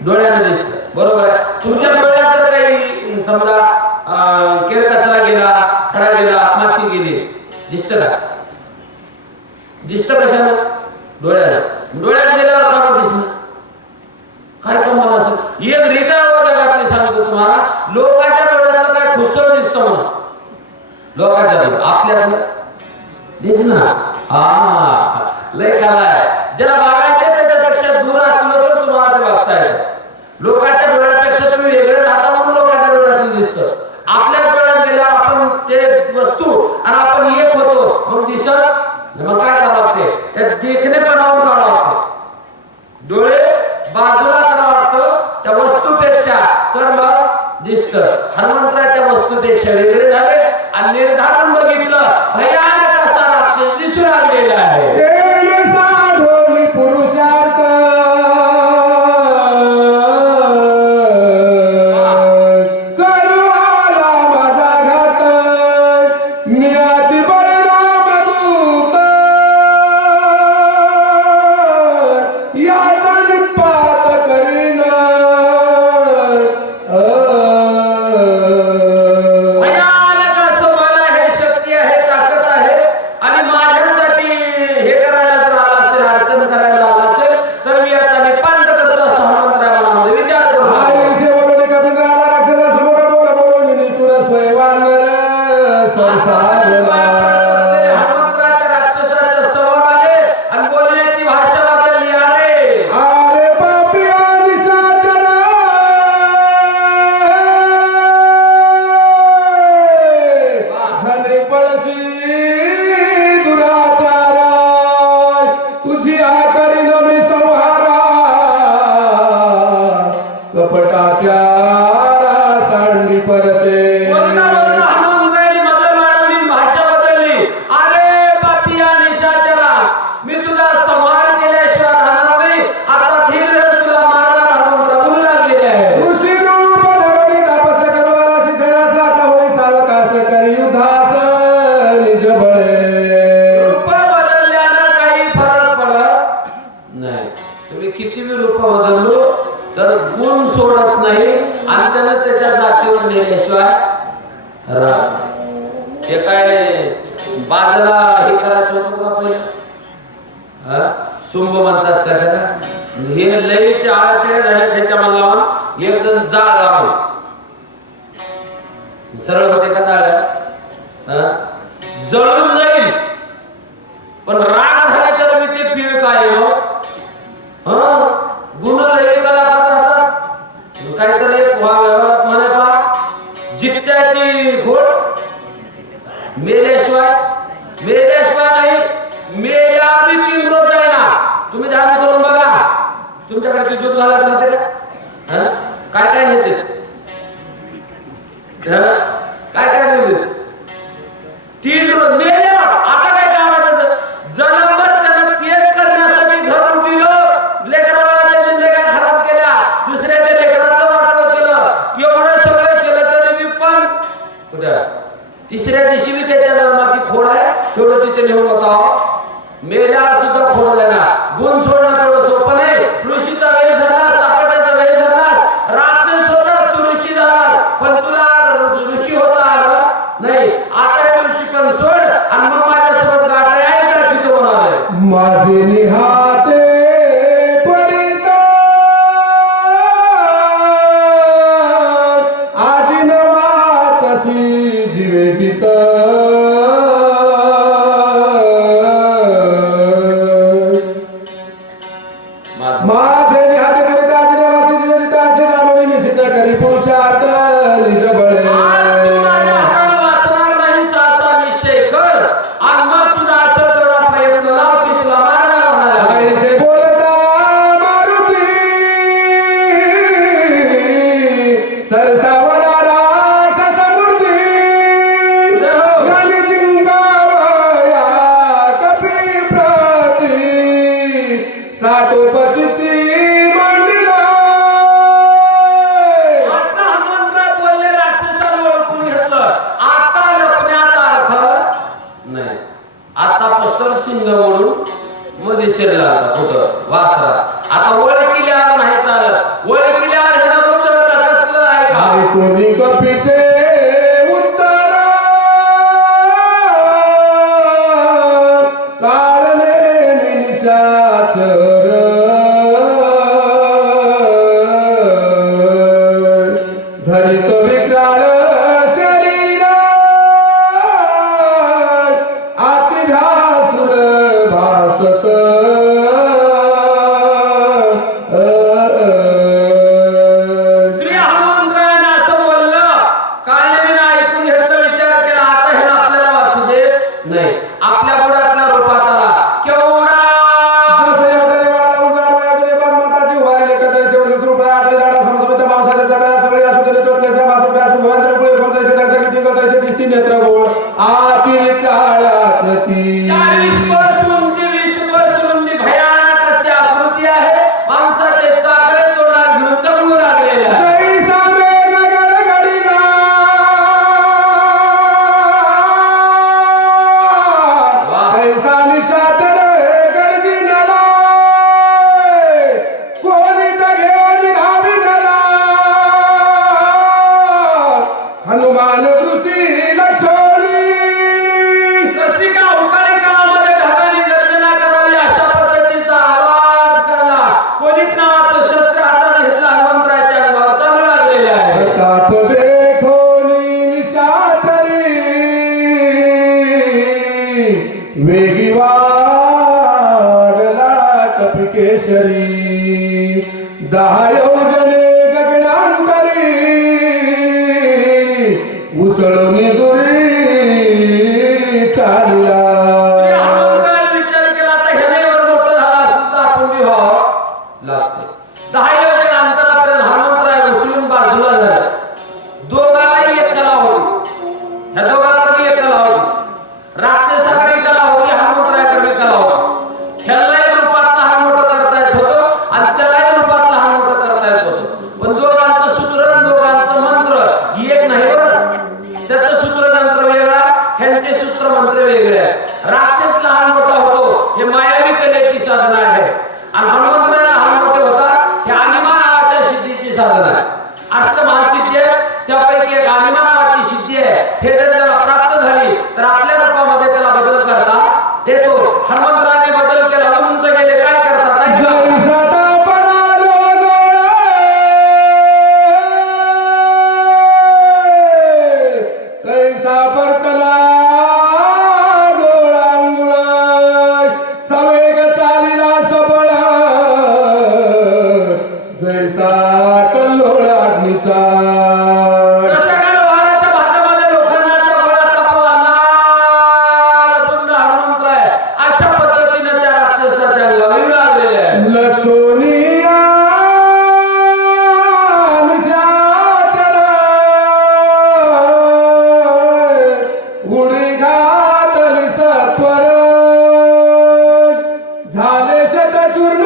डोळ्यानं दिसतं. बरोबर आहे. तुमच्या डोळ्यात जर काही समजा केर कचरा गेला, खडा गेला, माती गेली, दिसतं का? दिसतं कशानं? डोळ्यानं. डोळ्यात गेल्यावर का दिसणं? काय कमाल असेल? एक रीता जगातली सांगतो तुम्हाला, लोकांच्या डोळ्यातलं काय खुसळ दिसतं म्हणून. लोकांच्या डोळ्यात आपल्याला दिसणं हा लय कलाय. ज्याला बघायचं त्याच्यापेक्षा दूर असलं तर तुम्हाला ते बघता येतं. लोकांच्या डोळ्यापेक्षा तुम्ही वेगळे राहता म्हणून लोकांच्या डोळ्यातून दिसतं. आपल्या डोळ्यात गेल्यावर आपण ते वस्तू आणि आपण एक होतो, मग दिसत मग काय करावं लागते? त्या देखणेपणावर काढावं लागते. डोळे बाजूला करावं लागतं त्या वस्तूपेक्षा, तर मग दिसतं. हनुमंतराय त्या वस्तूपेक्षा वेगळे झाले आणि निर्धारून बघितलं, भयानक असा राक्षस दिसू लागलेला आहे. पुरुषार्थ करू आला माझा घात, मी अति बळराम दूत, याचा निपात करीन. भयानक असं बल आहे, शक्ती आहे, ताकद आहे. आणि माझ्यासाठी हे करायला जर आला असेल, अडचण करायला आला असेल, तर मी आता निपांत करतो असं हनुमंतराय मनामध्ये विचार करू. हनुमंतराय त्या राक्षसाच्या समोर आले आणि बोलण्याची भाषा बदलली. अरे पापिया निशाचरा, झाले पळशी दुराचारा, तुझी करीन मी संहारा, कपटाच्या सांडली परते. बोलता बोलता हनुमंतरायांनी मदर वाढवली, भाषा बदलली. अरे पापिया निशाचरा, मी तुझा संहार केल्याशिवाय राहणार नाही. आता धीर धर, तुला मारणार. हनुमंतराय बोलू लागलेले आहे. ऋषी रूप धरणी तापस करवाला शिक्षणाचा होई सावकाश करी युद्धास निज बळे. रूप बदलल्यानं काही फरक पडत नाही. तुम्ही किती बी रूप बदललो तर गुण सोडत नाही आणि त्यानं त्याच्या जातीवर नेल्याशिवाय राहत. हे काय बाजाला हे करायचं होतं बघा पहिलं, शुंभ म्हणतात का त्याला. हे लईचे आळते झाले त्याच्या मला लावून एक जण जाळ लावून सरळ होते का जाळ? जळून जाईल पण राग झाले तर मी ते पीड काय गुण लई कलाकार राहतात. काहीतरी एक व्यवहारात म्हणे पा, जित्याची खोट मेल्याशिवाय नाही, मेल्यावर बी तीन रोज जाईना. तुम्ही ध्यान करून बघा, तुमच्याकडे ते दूध घालत राहते का? काय काय नेते? काय नेते? तीन रोज मेल्यावर. आता काय काम आहे? जन्मभर त्यानं तेच करण्यासाठी घर उठिलं, लेकराबाळाच्या जिंदग्या खराब केल्या, दुसऱ्याच्या लेकराचं वाटलं केलं, एवढं सगळं केलं तरी मी पण कुठं तिसऱ्या दिवशी मी त्याच्या जन्माची खोड आहे तेवढं तिथे नेऊन होता. मेल्यावर सुद्धा खोड जायना. गुण सोडणं तेवढं सोपं नाही. ऋषीचा वेळ धरलास, तापट्याचा वेळ धरलास, राक्षस होतास, तू ऋषी झालास, पण तुला ऋषी होता आलं नाही. आता हे ऋषी पण सोड आणि मग माझ्यासोबत गाठ आहे दाखवतो म्हणाले. माझे निहाते परित आजी नवाचसी जीवे जित, माझे निहाते परित आजी नवाची जीवे जित, असे जाणून निषिद्ध करी पुरुषार्थ निज बळे. आज तू माझ्या हाताने वाचणार नाही असा निश्चय कर आणि मग तुझा असं तेवढा प्रयत्न लाव की तुला मारणार म्हणाले. ऐसे बोलता मारुती सरसावरा राक्षस मूर्ती, घाली जिंगावया कपी प्रती, साठोपचिती आतील काळात ती 40 कोस रुंदी 20 कोस रुंदी भयानक अशी आकृती आहे. माणसाचे चाकळे तोंडात घेऊन चढू लागलेले आहे. जैसा मेघ गडगडिला कैसा निशाचर गर्जिनला कोणी घेऊन धाविनला हनुमान दृष्टी लक्षणी रसिका उकाळी काळामध्ये ढगाने गर्जना करावी अशा पद्धतीचा आवाज करला. कोणीत नावाचं शस्त्र हातात घेतलं हनुमंतराच्या अंगावर चालू लागलेले आहे. प्रताप देखोनी निशाचरी वेगी वाढला कपिकेशरी 10 योजने गगनांतरी उसळून दुरी चालला. श्री हनुमंतराने विचार केला आता ह्याने एवढं मोठं झालं असेल तर आपण बी व्हावं लागते. 10 योजन अंतरापर्यंत हनुमंतराय उचलून बाजूला झाले. दोघांनाही एक कला होती. ह्या दोघांकडे बी एक कला होती. राक्षसाकडे कला होती, हनुमंतरायाकडे कला होती. ह्यालाही रूपात लहान मोठं करता येत होतं आणि त्यालाही रूपात लहान मोठं करता येत होतं. पण दोघांचं सूत्र आणि दोघांचं मंत्र एक नाही बरं. त्याचं सूत्र मंत्र वेगळा, ह्यांचे सूत्र मंत्र वेगळे आहेत. राक्षस लहान मोठा होतो हे मायावी कलेची साधना आहे आणि हनुमंतराय लहान मोठे होतात हे अनिमा नावाच्या सिद्धीची साधना आहे. अष्टमहासिद्धी आहे, त्यापैकी एक अनिमा नावाची सिद्धी आहे. हे जर त्याला प्राप्त झाली तर आपल्या रूपामध्ये त्याला बदल करता येतो. हनुमंतरायाने बदल केला, उंच गेले, काय करतात जैसा तापणारो डोळे, तैसा परतला डोळांगुळ, सवेग चालिला सबळ, जैसा कल्लोळ अग्नीचा. जसं का लोहाराच्या भातामध्ये लोखंडाच्या गोळा तापवा लाल बुंद हनुमंतराय अशा पद्धतीने त्या राक्षसाच्या अंगावर येऊ लागलेले आहे. लक्षोनिया निशाचर उडी घातली सत्वर, झाले शतचूर्ण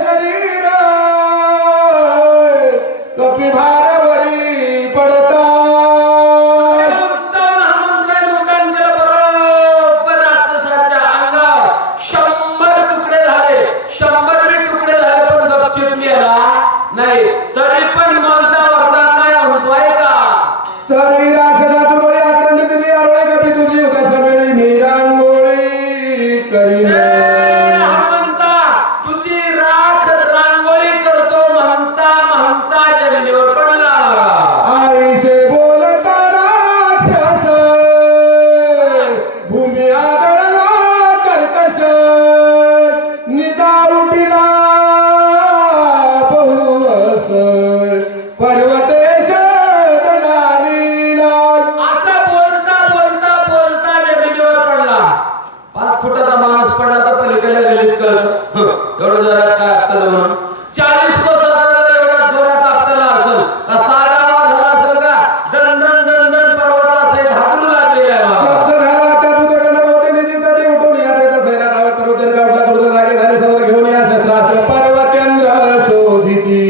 शरीर, कपिभारावरी पडता. उंचावून हनुमंतरायाने उड्डाण केलं, बरोबर राक्षसाच्या अंगावर 100 तुकडे झाले. 100 बी तुकडे झाले पण गपचिप मेला नाही. तरी पण मनचा वरदान काय म्हणतोय का? तरी राक्षसातुरवरी आक्रमण दिली आरोळे कपी तुझी उगाच वेळी मी रांगोळी करीन. हनुमंता तुझी राख रांगोळी करतो म्हणता म्हणता जमिनीवर पडला. आईसे बोलता राक्षस भूमी आदळला कर्कश, निदा उठिला बहुवस पर्वतेश दलालीला. असं बोलता बोलता बोलता जमिनीवर पडला. 5 फुटाचा माणूस पडला तर पलीकडे गलीत कळलं एवढं जोरात काय आपटलं म्हणून. 40 कोसाचा जर एवढा जोरात आपटला असेल का साधा आवाज झाला असेल का दंदन दंदन पर्वतासहित हादरू लागलेला आहे. शब्द झाला त्या दूतगण होते निजिताने उठून या देता सैन्यात आवाज पर्वतेर गावला करून जागे झाले सवर घेऊन या शस्त्रास्त्र पर्वतेंद्र शोधिती.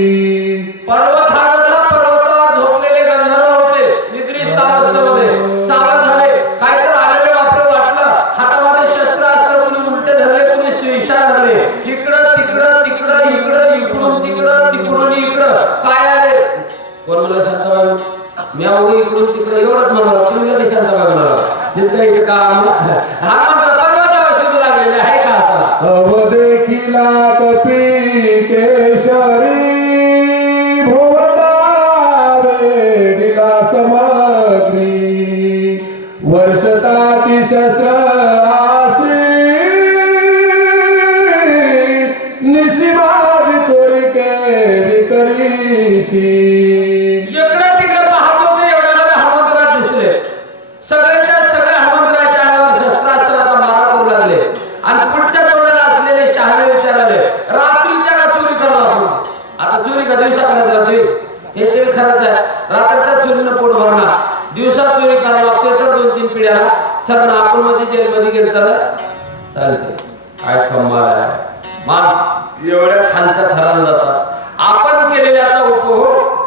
पर्वत हादरला. पर्वतावर झोपलेले गंधर्व होते निद्रिस्त अवस्थेमध्ये. सावध झाले. काय तर आलेले बापरे वाटलं. हातामध्ये शस्त्र असतं, कुणी उलटे धरले, कुणी सुईशा धरले. इकडं तिकडं तिकडं इकडं, इकडून तिकडं तिकडून इकडं. काय आले? कोण मला शांताबाई? मी अवघं इकडून तिकडं एवढंच म्हणाला. तुम्ही लगेच शांताबाई म्हणाला. हेच काय इथे काम हा मात्र पर्वतावर शोधू लागलेले आहे का आता? अवदेखिला कपी केशरी भोवता वेडिला समग्री, वर्षताती शस्त्र आस्त्री, निशिबाज चोरी केली करीशी. इकडे तिकडे पाहत होते एवढ्यामध्ये हनुमंतराय दिसले. सगळ्याच्या सगळ्या हनुमंतरायाच्या अंगावर शस्त्रास्त्राचा मारा करू लागले आणि पुढच्या तोंडाला असलेले शहाणे विचारले, रात्रीच्या का चोरी करला असं? आता चोरी का दिवसा करायला रात्री? हे खरंच आहे. रात्रीच्या चोरीनं पोट भरणार, दिवसा चोरी करावं लागते तर पिढ्याला सर नागपूर मध्ये जेलमध्ये गेलं तर चालते. काय कमाल आहे, माणस एवढ्या खालच्या थराला जातात. आपण केलेला आता उपभोग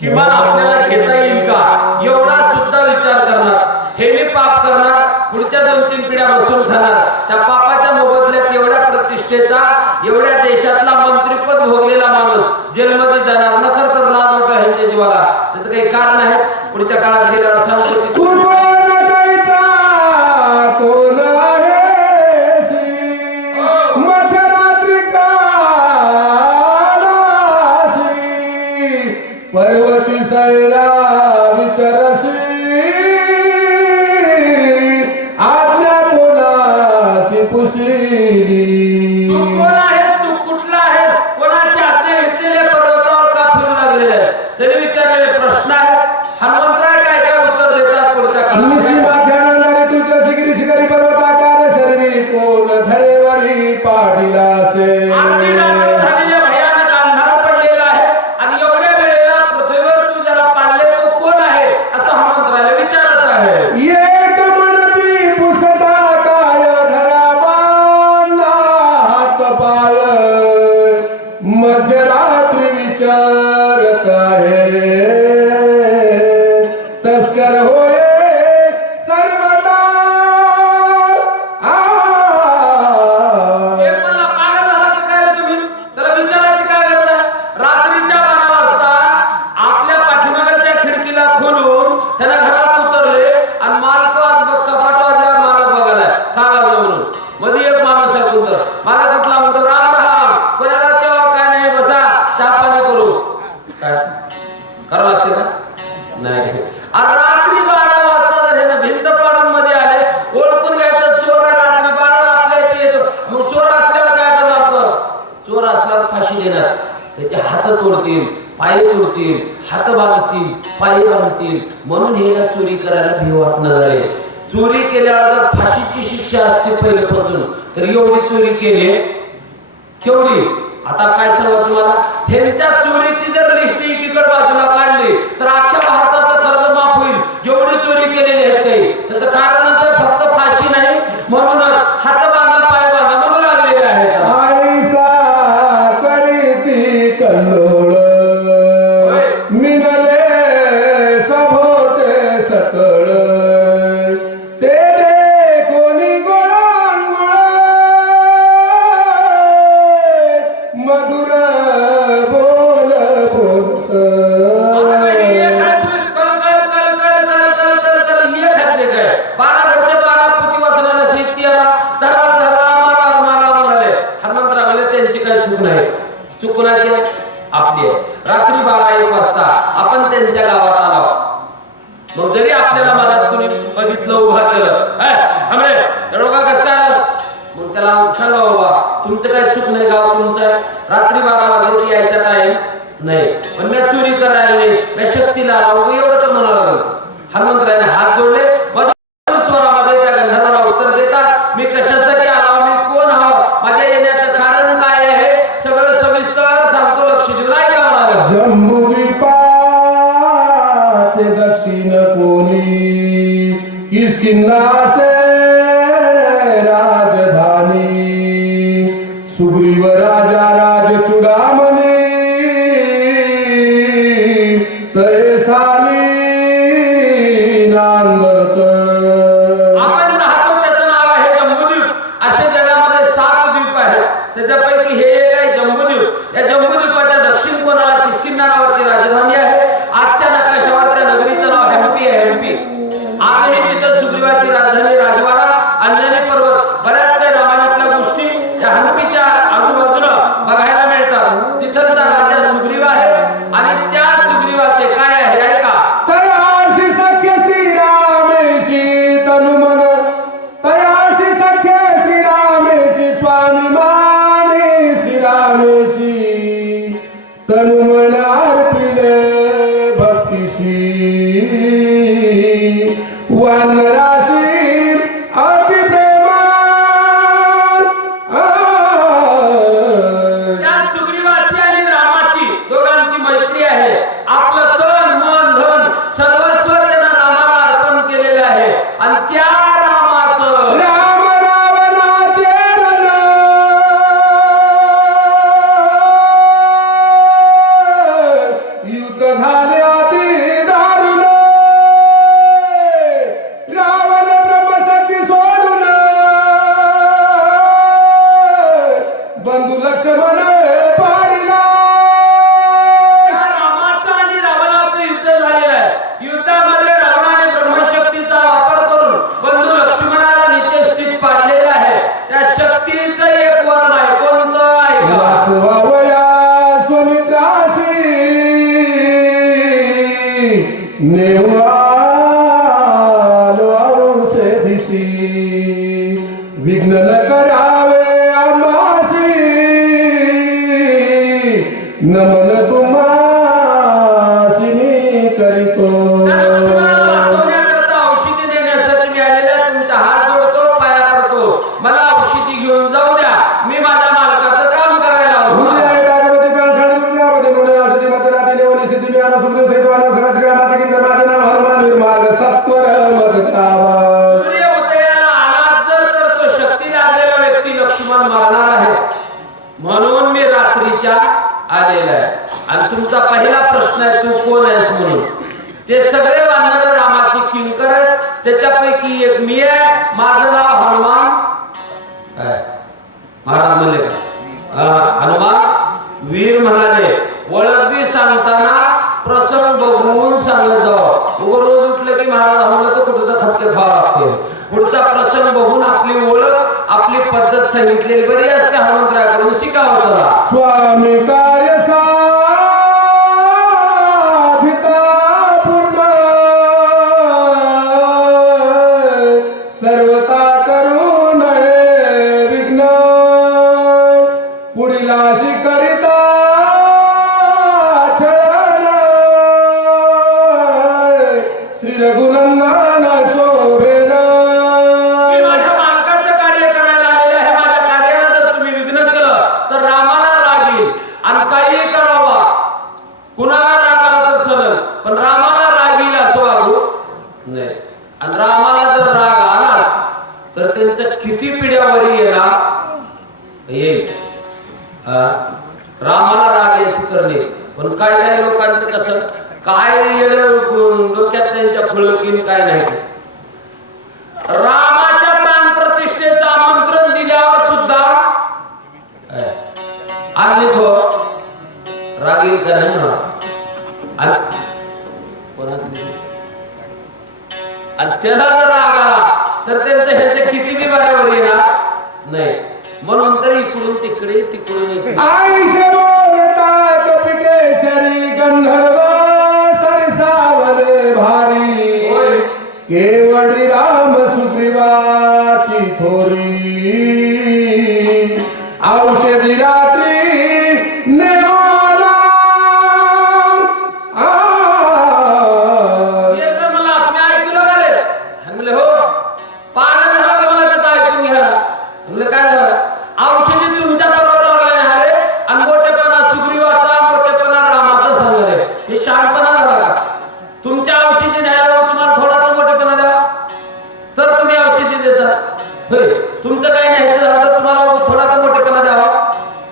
किमान आपल्याला घेता येईल का एवढा सुद्धा विचार करणार. हेने पाप करणार, पुढच्या 2-3 पिढ्या बसून खाणार. त्या पापाच्या मोबदल्यात एवढ्या प्रतिष्ठेचा, एवढ्या देशातला मंत्रीपद भोगलेला माणूस जेलमध्ये जाणार. नखर तर लाज वाटत ह्यांच्या जीवाला. त्याचं काही कारण आहे, पुढच्या काळात गेल्यावर सांगतो की तू कोण कायचा कोण आहेसी मध्यरात्री कालासी पर्वती सैरा विचरसी आज्ञा कोणासी पुसिली. तू कोण आहेस, तू कुठला आहेस, कोणाची आज्ञा घेतलेल्या पर्वतावर का फिरू लागलेले आहे, तरी विचारलेले प्रश्न आहे. हनुमंतराय काय काय उत्तर देतात पुढच्या काळात. निशी माथ्यानंदारी तुझ्या शिखरी शिखरी पर्वताकार शरीरी कोण धरेवरी पाठीलासे. अगदी नाटक झालेले भयानक अंधार पडलेला आहे आणि एवढ्या वेळेला पृथ्वीवर तू ज्याला पाडले तो कोण आहे असं हनुमंतरायला विचारत आहे. एक म्हणती पुसता काय धरा बांधला हात पाय मध्यरात्री विचारत आहे तस्कर होय सर्वदा. एक म्हणला पागल झाला का काय रे तुम्ही, त्याला विचारायची काय गरज आहे. रात्रीच्या 12 वाजता आपल्या पाठीमागच्या खिडकीला खोलून त्याला घरात उतरले आणि मालक कपाट वाजल्यावर मालक बघायला का वाजलं म्हणून. मध्ये एक माणूस आहे कोणतं, मालक कुठला म्हणतो राम राम, कोणाला तेव्हा काय नाही बसा चहा पाणी करू. काय करावं लागते का नाही. आणि रात्री 12 वाजता जर हे भिंत पाडून मध्ये आले, ओळखून घ्यायचं चोर आहे. रात्री 12 आपल्या इथे येतो. मग चोर असल्यावर काय करणार लागतं, चोर असल्यावर फाशी देणार. त्याचे हात तोडतील, पाय तोडतील, हात बांधतील, पाय बांधतील. म्हणून हे चोरी करायला भी वाटणार आहे. चोरी केल्यावर जर फाशीची शिक्षा असते पहिल्यापासून, तर एवढी चोरी केली केवढी. आता काय सांगू तुम्हाला, ह्यांच्या चोरीची जर लिस्ट एकीकडे बाजूला काढली तर अख्ख्या भारताचं कर्ज माफ होईल. जेवढी चोरी केलेली आहेत काही. त्याचं कारणच फक्त फाशी नाही, म्हणूनच हात बांधा पाय बांधा म्हणून लागलेले आहेत. आईसा करीती कल्लोळ मिनले सभोते सकळ ते रे कोणी गोळांगुळ मधुर बोल बोलत. आता काही एक आहे तू, कल कल कल कल कल कल कल कल एक आहे ते काय. 12 घरचे 12 पुती वाचणार असे 13 धरा धरा मारा मारा म्हणाले. हनुमंतराव म्हणाले त्यांची काही चूक नाही. चूक कुणाची आहे, आपली आहे. रात्री 12-1 वाजता आपण त्यांच्या गावात आलो. मग जरी आपल्याला मनात कुणी बघितलं उभा केलं, थांबरे एवढं का कसं काय आलं, मग त्याला सांगा बाबा तुमचं काय चूक नाही, गाव तुमचं आहे. रात्री 12 वाजले की यायचा टाइम नाही, पण मी चोरी करायला नाही, मी शक्तीला आलो एवढं तर म्हणावं लागलं. हनुमंतरायाने हात जोडले, मधुर स्वरामध्ये त्या गंधर्वाला उत्तर देतात, मी कशासाठी आलो, मी कोण आहो, माझ्या येण्याचं कारण काय आहे, सगळं सविस्तर सांगतो, लक्ष देऊन ऐका म्हणाला. जम्बूद्वीपाचे दक्षिण कोणी किष्किंधासे राजधानी सुग्रीव राजा राज चुडामणी तळे स्थानी नांदत. आपण राहतो त्याचं नाव आहे जम्बूद्वीप. असे जगामध्ये 7 द्वीप आहेत, त्याच्यापैकी हे एक आहे जम्बूद्वीप. या जम्बूद्वीपाच्या दक्षिण कोणाला किष्किंधा नावाची राजधानी आहे. आजच्या नकाशावर त्या नगरीचं नाव हम्पी आहे. हम्पी आजही तिथं सुग्रीवाची राजधानी नेवालो औषधीशी विघ्न न करावे आम्हासी नमन तुम्हासी मी करीतो. लक्ष्मणाला वाचवण्याकरता औषधी देण्यासाठी मी आलेला तुमचा हात जोडतो, पाया पडतो. मला औषधी घेऊन जाऊ द्या, मी माझ्या मालकाचं काम करायला आलो. सूर्य उदयाला आला तर तो शक्ती लागलेला व्यक्ती लक्ष्मण मारणार आहे, म्हणून मी रात्रीच्या आलेला आहे. आणि तुमचा पहिला प्रश्न आहे, तू कोण आहेस म्हणून. ते सगळे वानर रामाची किंकर आहेत, त्याच्यापैकी एक मी आहे. माझं नाव हनुमान. काय महाराज म्हणले का? हनुमान वीर म्हणाले. ओळख बी सांगताना प्रसंग बघून सांगत जावं. रोज उठलं की महाराज आम्हाला तर कुठं तर खटके खावा लागते. पुढचा प्रसंग बघून आपली ओळख, आपली पद्धत सांगितलेली बरी असते. हनुमंतरायाकडून शिकावं. चला. स्वामी कार्य साधिका पूर्ण सर्वता करू नये विघ्न पुढीलाशी करिता छळण श्री रघुनंदन शोभेन. मी माझ्या मालकाचं कार्य करायला आलेले आहे. माझ्या कार्याला जर तुम्ही विघ्न केलं तर रामाला राग येईल आणि काही करावा. कुणाला राग आला तर चालेल, पण रामाला राग येईल असं वागू नाही. आणि रामाला जर राग आलाच तर त्यांचं किती पिढ्यावर येणार येईल. रामाला राग यायचं करणे. पण काय काय लोकांचं कसं काय डोक्यात त्यांच्या खुळकीन काय नाही. रामाच्या प्राण प्रतिष्ठेचं आमंत्रण दिल्यावर सुद्धा आणि तो रागील करा. आणि त्याला जर राग आला तर त्यांचं ह्याचे किती बी बरोबर येणार नाही. म्हणून तर इकडून तिकडे तिकडून इकडे आईशे बोलता कपिकेशरी गंधर्व सरसावले भारी केवडी राम सुग्रीवाची थोरी औषधी रात्री नेवाला एकदा मला तुम्ही ऐकलं का रे? म्हणले हो. पागल झाला का मला त्याचं ऐकून घ्या. म्हणले काय झालं? औषधी तुमच्या पर्वतावर नाही रे, आणि मोठेपणा सुग्रीवाचा, मोठेपणा रामाचा सांगणार आहे. हे शहाणपणा झाला का? तुमच्या औषधी द्यायला तुम्हाला थोडा तर मोठेपणा द्यावा तर तुम्ही औषधी देता. होय, तुमचं काही नाही झालं तर तुम्हाला थोडा तर मोठेपणा द्यावा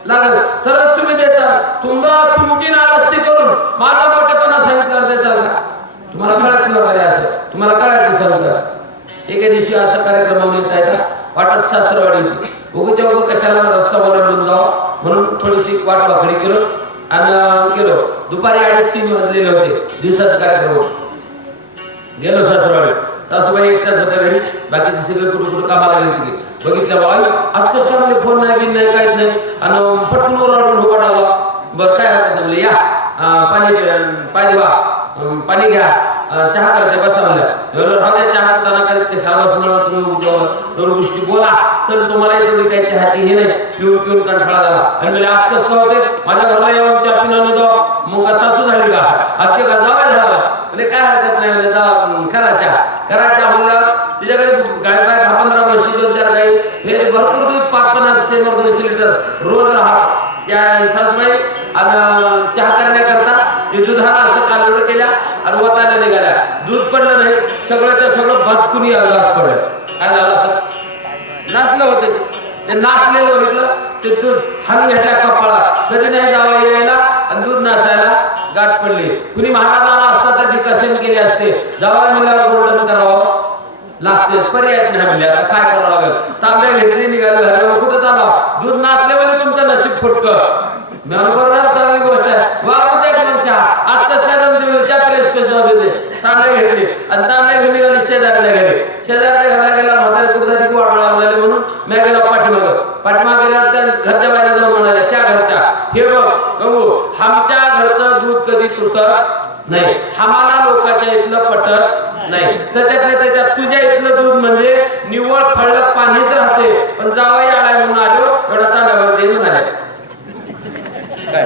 लागेल तरच तुम्ही देता. तुमची नाराजगी करून माझा मोठेपणा सांगितल्यावर देता का? तुम्हाला कळत नाही असं, तुम्हाला कळायचं सांगता. एके दिवशी असं कार्यक्रमावर येता येता वाटत सासरवाडी उगच्या उगं कशाला रस्ता ओलांडून जावा म्हणून थोडीशी वाट वाकडी केलो आणि गेलो. दुपारी 2:30-3 वाजलेले होते. दिवसाचा कार्यक्रम गेलो सासरवाडी. सासूबाई एकटाच होत्या घरी, बाकीचे सगळे कुठं कुठं कामाला गेले होते. बघितलं बाबा आज कसं काय म्हणजे फोन नाही बिन नाही काहीच नाही. आणि पटकन ओरडून उभा टाकला. बरं काय हरकत नाही म्हणले, या पाणी वा पाणी घ्या, चहा करते बसा म्हणल्या. चहा करताना काय ते दोन गोष्टी बोला. चल तुम्हाला तेवढी काही चहाची हे नाही, पिऊन पिऊन कंठाळा झाला. आणि म्हणजे आज कसं होते माझ्या घरला येऊन चहा पिऊन जाऊ मग सासू झाली का हत्या का जावं झाला म्हणजे काय हरकत नाही म्हणजे जा करायच्या म्हणलं. तिच्याकडे गाय बाय 15 म्हशी 2-4 गाई हे भरपूर दूध 5-6 लिटर रोज राहत. त्या सासूबाई आणि चहा करण्याकरता ते दुधाला असं कालवड केल्या आणि वतायला निघाल्या. दूध पडलं नाही, सगळ्याच्या सगळं भटकुनी आघात पडलं. काय झालं असं नाचलं होतं ते नाचलेलं बघितलं ते दूध हाण घ्यायच्या कपाळा कधी नाही जावं यायला आणि दूध नाचायला गाठ पडली. कुणी महाराजांना असता तर डिकशन केले असते. जावा मिळाल्यावर गोल्डन करावं लागते, पर्याय नाही म्हणले. आता काय करावं लागेल? तांब्या घेतली निघाले झाले कुठं चालवा दूध नाचले म्हणजे तुमचं नशीब फुटकं. चांगली गोष्ट आहे. वापरू द्या चहा आज कशा चहा प्लेस कसं होते तांब्या घेतली आणि तांब्या घेऊन निघाली शेजारल्या घरी. शेजारल्या घराला गेला म्हातारी कुठेतरी वाढ लागले म्हणून मी गेला पाठीमाग गेल्यावर त्या घरच्या बाहेर जाऊन म्हणाल्या त्या घरच्या हे बघ बघू आमच्या घरचं दूध कधी तुटत नाही, आम्हाला लोकांच्या इथलं पटत नाही. त्याच्यात तुझ्या इथलं दूध म्हणजे निव्वळ फळक पाणीच राहते. पण जावई आलाय म्हणून आलो, एवढा तांब्यावर दे म्हणाले. काय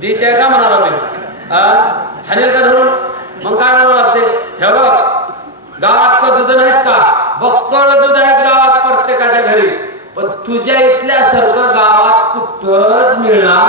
दी त्या का म्हणाला मी हानील का धरून? मग काय म्हणावं लागते? हे बघ, गावात दूध नाहीत का? बक्कळ दूध आहेत गावात प्रत्येकाच्या घरी, पण तुझ्या इथल्यासारखं गावात कुठंच मिळणार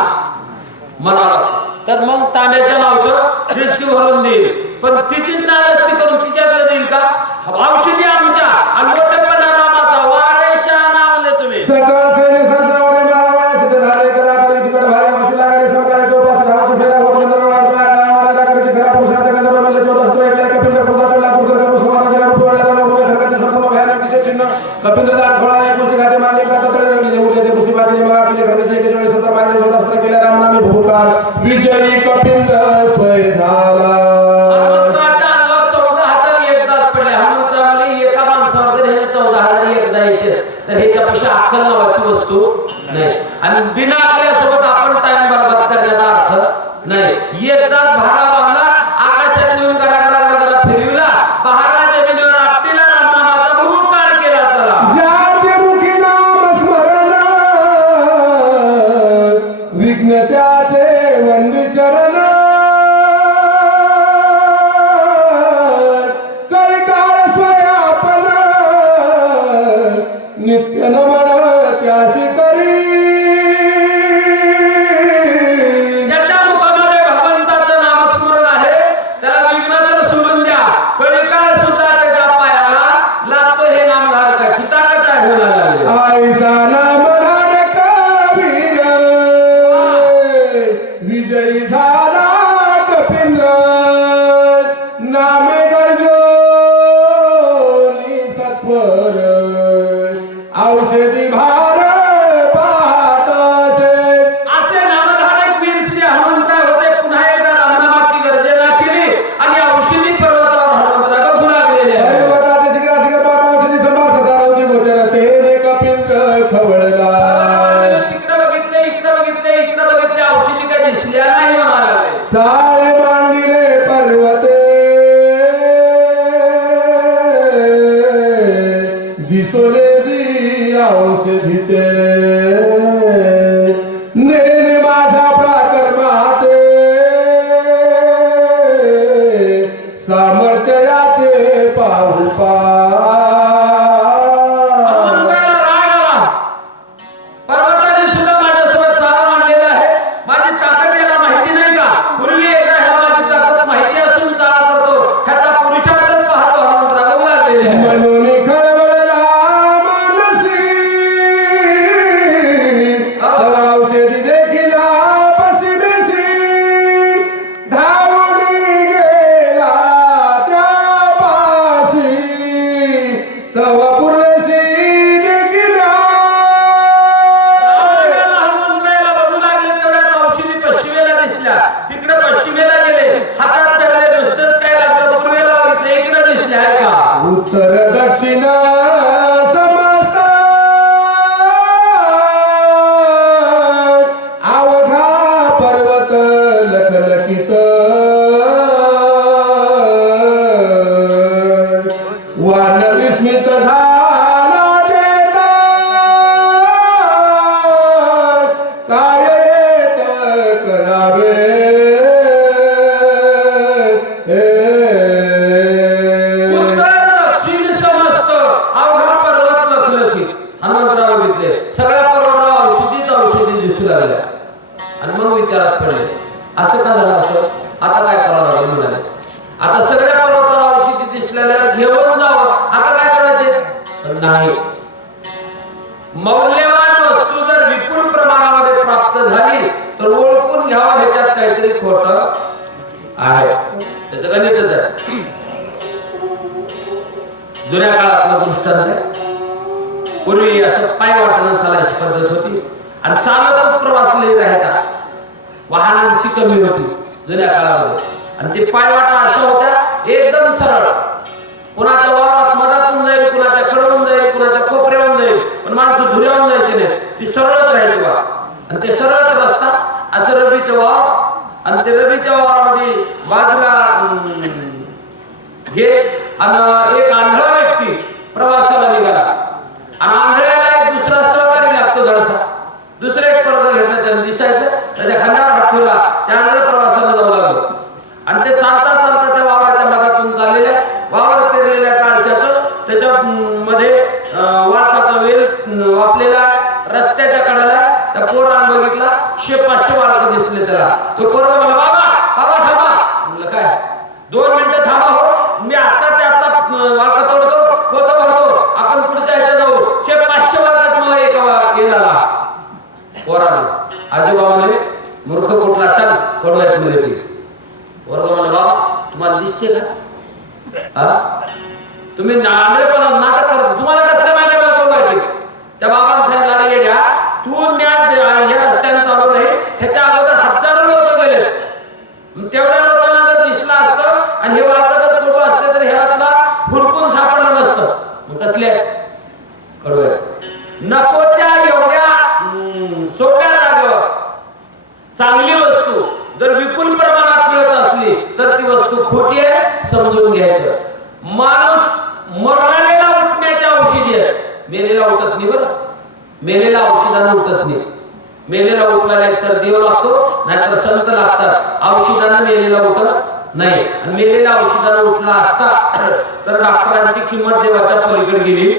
म्हणाला. तर मग तांब्याच्या नावचं फ्रिजकी भरून देईल, पण तिचीच नालस्ती करून तिच्याकडे देईल का? औषधी आमच्या आणि मोठेपणा नामाचा वारेशा नावले तुम्ही. सकळ सैन्य संसारामध्ये मारामाया सिद्ध झाले. कदा कधी तिकड भारी वशी लागले. सहकार्याचे उपास धावत सेना होत नंतर वाढला गावाला करते खरा पुरुषार्थ केंद्र बनले. 14 अस्त्र एकला कपिंद्र कृताचे लातूर कर समाज केला. रूपवाडला रूपे खरकाचे संपूर्ण भयानक विशेष चिन्ह. कपिंद्र जात खोळा एक गोष्टी खाते मारले. का तळे रंगले उरले ते मुसीबातीने मग आपले खरकाचे 41 सत्र मारले. 14 अस्त्र केले. रामनामी भूकाळ विजयी कपिंद्र स्वय झाला. तर ह्याच्यापेक्षा अक्कल नावाची वस्तू नाही. आणि बिना अकल्यासोबत आपण टाइम बरबाद करण्याचा अर्थ नाही. एकदाच भारा बांधला, आकाशात नेऊन करा फिरविला, बहारा जमिनीवर आपटीला, रामनामाचा भूकाळ केला. चला ज्याचे मुखी नाम स्मरण विघ्न त्याचे वंदी चरण. कलिकाळ स्वयापन नित्य नमन त्यासी करी. ज्याच्या मुखामध्ये भगवंताचं नामस्मरण आहे त्याला विघ्न तर सोडून द्या, कलिकाळ सुद्धा त्याच्या पायाला लागतो. हे नाम धारकाची ताकद आहे. होणार आईसा नाम धारक वीर विजयी झाला कपिंद्र. नामे गर्जो सत्वर औषधी भार पाहत असे. असे नामधारक वीर श्री हनुमंतराय होते. पुन्हा एकदा रामनामाची गर्जना केली आणि औषधी पर्वतावर हनुमंतराय बघू लागलेले आहे. पर्वताचे शिखर पाहत औषधी समर्थ सारवती गोचर. तेने कपिंद्र खवळला. तिकडे बघितले, इकडे बघितले, इकडे बघितले, औषधी काही दिसल्या नाही म्हणाले. साळे मांडिले पर्वते दिसोले औषधीते. नेने माझ्या प्राकर्माते सामर्थ्याचे पाहू पा. हनुमंतरायाला राग आला. पर्वताने सुद्धा माझ्यासोबत चाला मांडलेला आहे. माझी ताकद याला माहिती नाही का? पूर्वी एकदा ह्याला माझी ताकद माहिती असून चाला करतो. ह्याचा पुरुषार्थच पाहतो. हनुमंतराय बघू लागलेले आहे. म्हणून औषधी देखील पसिबेसी धावून गेला त्या पाशी. तव पुरेशी देखील हनुमंतरायाला बघू लागले. तेवढ्यात औषधी पश्चिमेला दिसल्या. तिकडे पश्चिमेला गेले, हातात धरले, नुसतंच काय लागलं, पूर्वेला बघितले, इकडे दिसले आहे का? उत्तर दक्षिण समस्त अवघा पर्वत लखलखित. वान विस्मित झाला देता काय येत करावे. उत्तर दक्षिण समस्त अवघा पर्वत लखलखित. हनुमंतराव बघितले, सगळ्या पर्वताला औषधी दिसू लागल्या. आणि मग विचारात पडले, असं का झालं? असं आता काय करावं लागेल म्हणाले. आता सगळ्या पर्वताला औषधी दिसलेल्या घेऊन जावं, आता काय करायचे? पण नाही. मौल्यवान वस्तू जर विपुल प्रमाणामध्ये प्राप्त झाली तर ओळखून घ्यावं ह्याच्यात काहीतरी खोट आहे. त्याचं गणितच आहे. जुन्या काळातलं दृष्टांत आहे. पूर्वी असं पाय वाटणं चालायची पद्धत होती आणि चालतच प्रवास लई राहायचा. वाहनांची कमी होती जुन्या काळामध्ये आणि ते पायवाटा अशा होत्या एकदम सरळ. कुणाच्या वावरात मधातून जाईल, कुणाच्या कडून जाईल, कुणाच्या कोपऱ्यावरून जाईल, पण माणसं धुऱ्यावरून जायचे नाही. ती सरळच राहायची वाव आणि ते सरळच रस्ता. असं रबीचं वाव आणि ते रवीच्या वावरामध्ये बाजूला घे आणि एक आंधळा व्यक्ती प्रवासाला निघाला आणि आंधळ्याला एक दुसरा सहकारी लागतो धडसा. दुसरे एक पर्दा घेतला त्याने दिसायचं त्याच्या खांद्यावर हात ठेवला. त्या आंधळ प्रवासाला जाऊ लागलो आणि ते चालता चालता त्या वावराच्या मधातून चाललेल्या वावर पेरलेल्या टाळक्याचं त्याच्या मध्ये वाळकाचा वेल वापलेला रस्त्याच्या कडेला त्या पोरानं बघितला 100-500 बाळकं दिसले त्याला. तो पोरगा म्हणला बाबा बाबा थांबा. म्हणलं काय 2 मिनिटं थांबा हो मी आता ते आता वाळका तोडतो पोतं भरतो आपण पुढच्या ह्याच्या जाऊ. 100-500 बाळकात मला एका येणारा पोरानं आजोबा म्हणले मूर्ख कुठला सांग कडवायत म्हणले ते. पोरगा म्हणला बाबा तुम्हाला दिसते का तुम्ही आंधळेपणा नाटक करत तुम्हाला कसं काय माहिती मला कडवायचे. त्या बाबांनी सांगितलं अरे येड्या तू या रस्त्याने चालू नाही ह्याच्या अगोदर हजारो लोक गेले तेवढ्या लोकांना जर दिसलं असतं आणि हे वार्ता जर छोटं असते तर ह्याला तुला हुडकून सापडलं नसतं. मग कसले कडवे नको त्या एवढ्या सोप्या जागेवर चांगली वस्तू जर विपुल प्रमाणात मिळत असली तर ती वस्तू खोटी आहे समजून घ्यायचं. माणूस मरणालेला उठण्याच्या औषधी आहे मेलेला उठत नाही. बरं मेलेला औषधानं उठत नाही. मेलेला उठवायला एकतर देव लागतो नाहीतर संत लागतात. औषधानं मेलेला उठत नाही. आणि मेलेला औषधानं उठला असता तर डॉक्टरांची किंमत देवाच्या पलीकडे गेली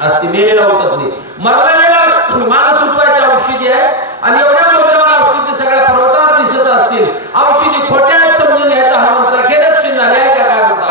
असती. मेलेला उठत नाही. मरलेला माणूस उठवायची औषधी आहे आणि एवढ्या मौल्यवान औषधी सगळ्या पर्वतावर दिसत असतील. औषधी खोट्या आहेत समजून घ्यायचा हनुमंतला खेदक्षिण झाले आहे का काय म्हणतात.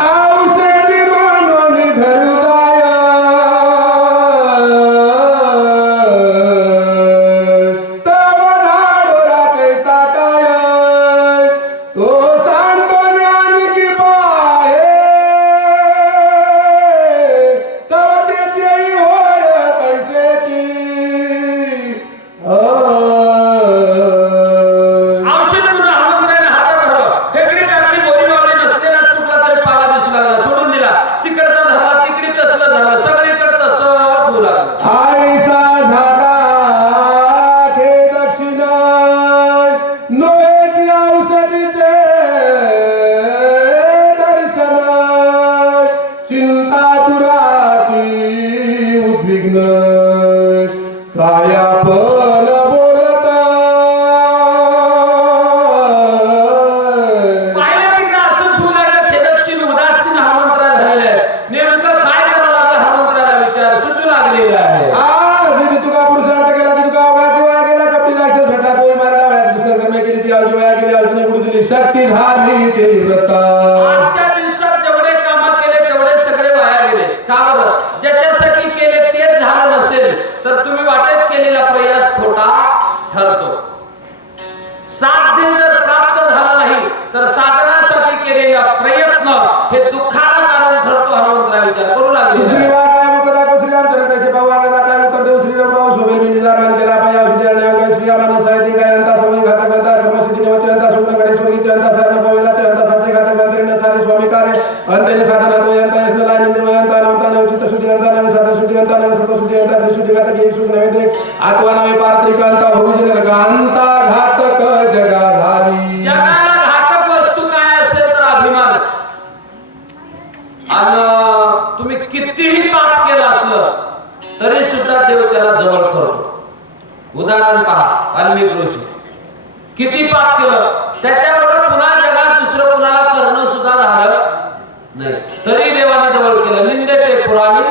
आजच्या दिवसात जेवढे काम केले तेवढे सगळे वाया गेले. का बरं ज्याच्यासाठी केले तेच झालं नसेल तर तुम्ही वाटेत केलेला प्रयास खोटा ठरतो. साध्य जर प्राप्त झालं नाही तर साधनासाठी केलेला प्रयत्न हे दुःखाचं कारण ठरतो. हनुमंतराव विचार करू लागले. जगाला घातक वस्तू काय असेल तर अभिमान. आणि तुम्ही कितीही पाप केलं असलं तरी सुद्धा देव त्याला जवळ करतो. उदाहरण पहा वाल्मिक ऋषी किती पाप केलं त्याच्यावर पुन्हा जगात दुसरं कुणाला करणं सुद्धा झालं नाही तरी देवाने जवळ केलं. निंदे ते पुराणी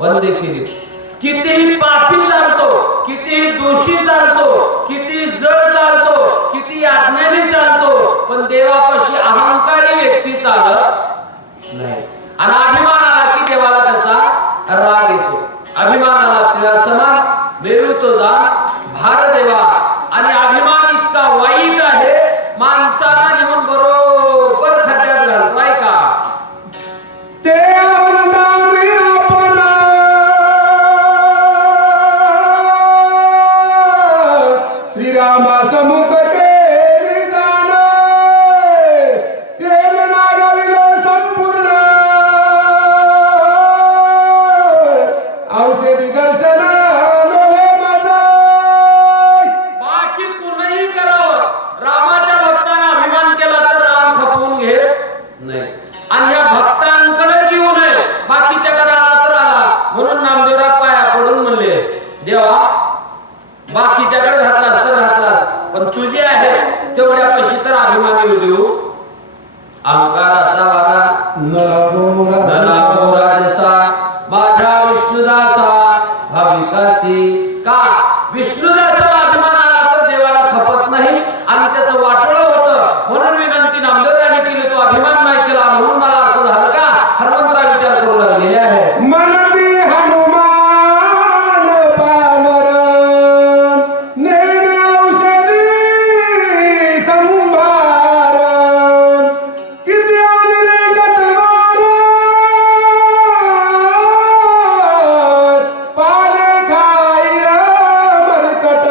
वंदे केली. कितीही पापी चालतो कितीही दोषी चालतो किती जड चालतो किती अज्ञानी चालतो पण देवापाशी अहंकारी व्यक्ती चालत नाही. आणि अभिमान आला की देवाला त्याचा राग येतो. अभिमानाला त्याला समान मेरू तो जा भार देवा. आणि अभिमान इतका वाईट आहे माणसाला नेऊन बरोबर खड्ड्यात घालतो. ऐका ते श्रीरामा समुख केली जाणे तेल नागविलो पण तुझे आहे तेवढ्या पैशी तर अभिमानी देऊ. अहंकाराचा वारा नलागो राजसा माझ्या विष्णुदासा भाविकासी. का विष्णुदाचा अभिमान आला तर देवाला खपत नाही आणि त्याचं वाटोळं होतं. म्हणून विनंती नामदेवरायांनी केली, तो अभिमान नाही केला म्हणून मला असं झालं का. हनुमंतराव विचार करू लागलेले आहे. मनती हनुमान पामर नेणे औषधी संभार किती आणले गतवार पाले खाईल मरकट.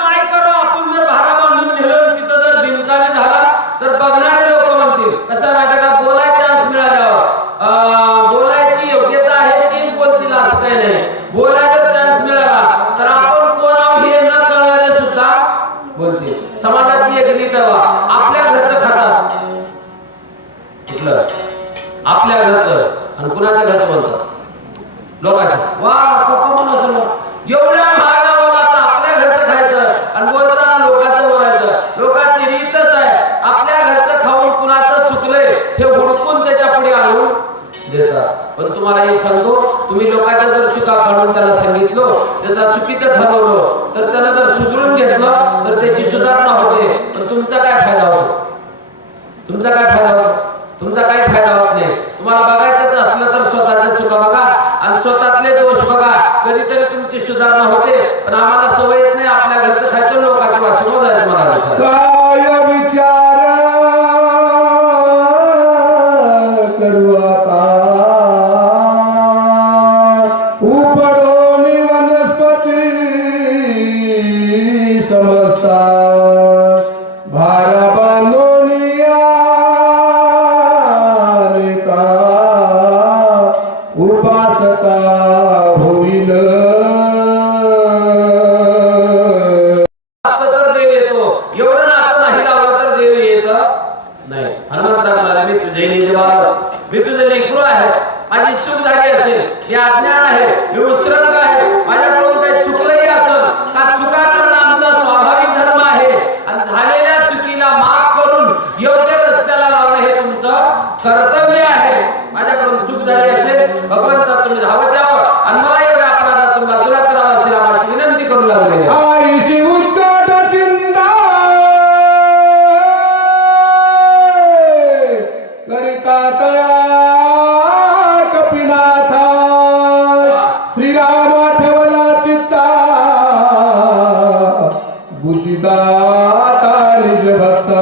काय करो आपण जर भारा बांधून नेलं तिथं जर बिनकामी झाला तर बघणारे लोक म्हणतील कसं माहिती का, बोलायचा चान्स मिळाल्यावर बोलायची योग्यता आहे तेच बोलतील असं काही नाही. बोलायचा चान्स मिळाला तर आपण कोण आहोत हे न कळणारे सुद्धा बोलतील. समाजाची एक रीत आहे, आपल्या घरचं खातात कुठलं आपल्या घरचं आणि कुणाच्या घरचं बोलतात लोकांच्या. वा कोण असेल एवढ्या महागावर आता आपल्या घरचं खायचं आणि बोलताना लोकांचं बोलायचं. लोकांची रीतच आहे आपल्या घरचं खाऊन कुणाचं चुकलंय हे हुडकून त्याच्या पुढे आणून देतात. पण तुम्हाला एक सांगतो, तुम्ही लोकांच्या जर चुका काढून त्याला सांगितलं, त्याचा चुकीचं ठरवलं तर त्यानं जर सुधरून घेतलं तर त्याची सुधारणा होते. पण तुमचा काय फायदा होतो? तुमचा काय फायदा होतो? तुमचा काही फायदा होत नाही. तुम्हाला बघायचं असलं तर स्वतःच्या चुका बघा आणि स्वतःतले दोष बघा, कधीतरी तुमची सुधारणा होते. पण आम्हाला सवय येत नाही आपल्या घरचं खायचं लोकांची भाषा बोलायचं. मला काय विचार करू आता उपडोनी वनस्पती समजता भारा बांधोनिया नेता उपासका होईल. तर देव येतो, एवढं नातं नाही लावलं तर देव येत नाही. हनुमंतराव म्हणाले, मी तुझे मी तुझे लेकरू आहे. माझी चूक झाली असेल, हे अज्ञान आहे, हे उसरंग आहे, माझ्याकडून काही चुकलंही असेल का चुका करणं आमचा स्वाभाविक धर्म आहे आणि झालेल्या चुकीला माफ करून योग्य रस्त्याला लावणं हे तुमचं कर्तव्य आहे. माझ्याकडून चूक झाली असेल भगवंता तुम्ही धावत यावं आणि मला एवढ्या अपराधातून बाजूला करावं असेल आम्हाला विनंती करू लागलेली आहे. आईशी उच्चाट चिंता करिता तया कपिनाथा श्रीराम आठवला चित्ता बुद्धिदाता निज भक्ता.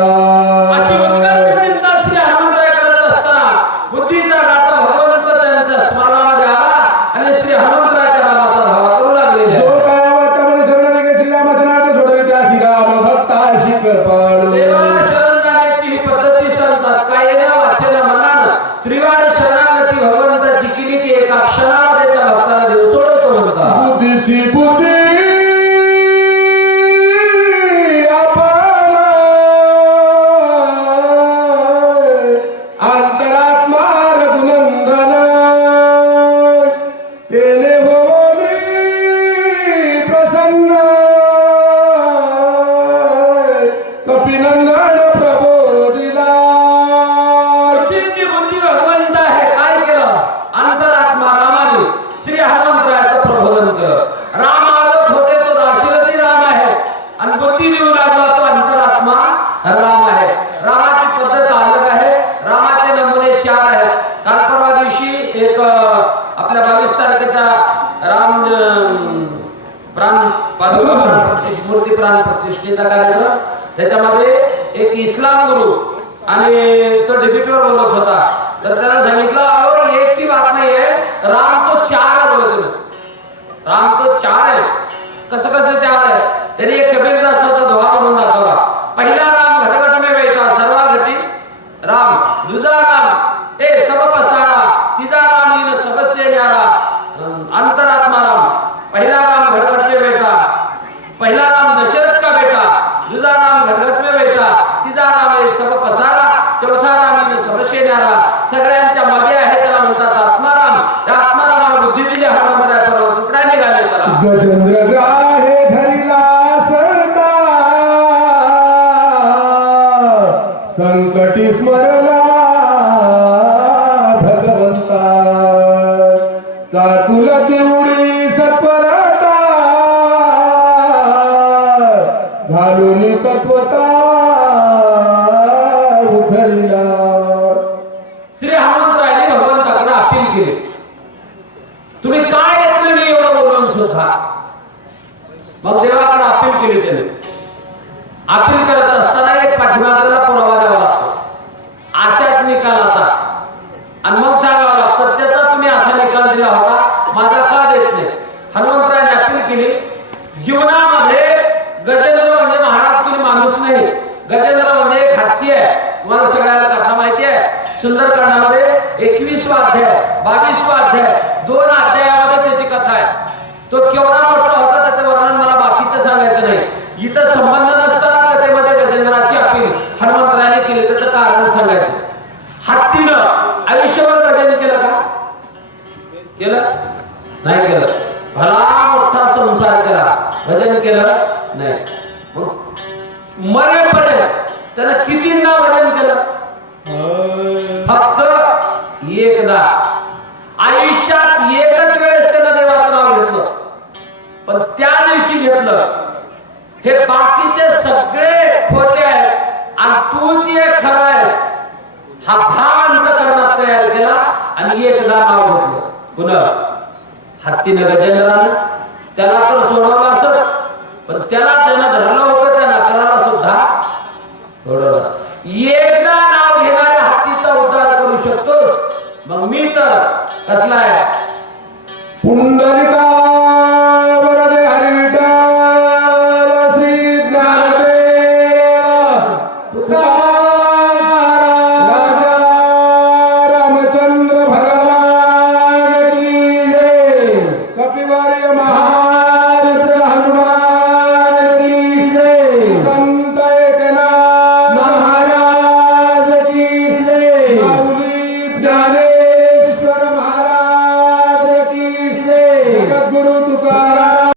अशी उत्कट चिंता श्री हनुमंतराय करत असताना बुद्धीचा दाता भगवंत त्यांच्या स्मरणामध्ये आला आणि श्री हनुमंतरायच्या नामाचा धावा करू लागले. जो काय वाचामध्ये शरण देगे श्रीरामाचे नाट्य सोडवी त्या श्रीराम भक्ता शिकपाळू. देवाला शरण जाण्याची ही पद्धती सांगतात. कायेनं वाचेनं मनानं त्रिवार शरणागती भगवंताची केली की एका क्षणामध्ये त्या भक्ताला देव सोडवतो म्हणतात. बुद्धीची बुद्धी आपण अंतरात्मा रघुनंदन तेने होनी प्रसन्न कपिनंदन प्रबोधिला. बुद्धीची बुद्धी भगवंत आहे. काय केलं? अंतरात्मा रामाने श्री हनुमंतरायाचं प्रबोधन केलं. राम आळत होते तो दाशरथी राम आहे आणि बुद्धी देऊ लागला तो अंतरात्मा राम आहे. रामाची पद्धत अलग आहे. रामाचे नमुने 4 आहेत. काल परवा दिवशी एक आपल्या 22 तारखेचा राम प्राण पादुका मूर्ती प्राण प्रतिष्ठेचा कार्यक्रम, त्याच्यामध्ये एक इस्लाम गुरु आणि तो डेब्युटीवर बोलत होता. तर त्याला सांगितलं, अहो एक की बात नाही आहे, राम तो 4 आहे बोलत तुम्ही. राम तो 4 आहे. कसं 4 आहे? त्यांनी एक कबीरदासाचा दोहा म्हणून दाखवला. पहिला राम घटघट में बैठा सर्वा घटी राम, दुजा राम ए सब पसारा, तिजा राम इन सबसे न्यारा अंतरात्मा राम. पहिला राम घटघट में बैठा, पहिला राम दशरथ का बेटा, दूसरा राम घटघट में बैठा, तीसरा राम है सब पसारा, चौथा राम इन सबसे न्यारा. सगळ्यांच्या मध्ये आहे, त्याला म्हणतात आत्माराम. त्या आत्मारामाला बुद्धी दिली हनुमंतराय पर्वत तुकडा निघाले. त्याला गजेंद्र ग्राहे धरिला सरता संकटी स्मरला भगवंता का तुला तेवढी सत्वरता घालून तत्वता उधळला. श्री हनुमंतरायाने भगवंताकडे अपील केली, तुम्ही काय येत नाही एवढं बोलून सुद्धा. मग देवाकडे अपील केली त्याने. अपील करत असताना एक पाठीमागला पुरावा द्यावा लागतो अशाच निकालाचा, आणि मग सांगावं लागतं त्याचा तुम्ही असा निकाल दिला होता, माझा का देत नाही. हनुमंतरायाने अपील केली, जीवनामध्ये गजेंद्र म्हणजे महाराज तुम्ही माणूस नाही, गजेंद्र म्हणजे एक हत्ती आहे. तुम्हाला सगळ्याला कथा माहिती आहे. सुंदरकांडामध्ये 21वा अध्याय 22वा अध्याय 2 अध्यायामध्ये त्याची कथा आहे. तो केवढा मोठा होता त्याचं वर्णन मला बाकीचं सांगायचं नाही. इथं संबंध नसताना कथेमध्ये गजेंद्राची अपील हनुमंतरायाने केली, त्याचं कारण सांगायचं. हत्तीनं आयुष्यभर भजन केलं का? केलं नाही केलं. भला मोठा संसार केला, भजन केलं नाही. मग मरेपर्यंत त्यानं कितींदा भजन केलं? फक्त एकदा. आयुष्यात एकच वेळेस त्यानं देवाचं नाव घेतलं, पण त्या दिवशी घेतलं. हे बाकीचे सगळे खोटे आहेत आणि तू जे खरं आहेस हा भाव अंतःकरणात तयार केला आणि एकदा नाव घेतलं. पुन्हा हत्तीनं गजेंद्रानं त्याला तर सोडवलं असत, पण त्याला त्यानं धरलं होतं त्या नकराला सुद्धा सोडवलं. एकदा नाव घेणाऱ्या हत्तीचा उद्धार करू शकतो, मग मी तर कसला आहे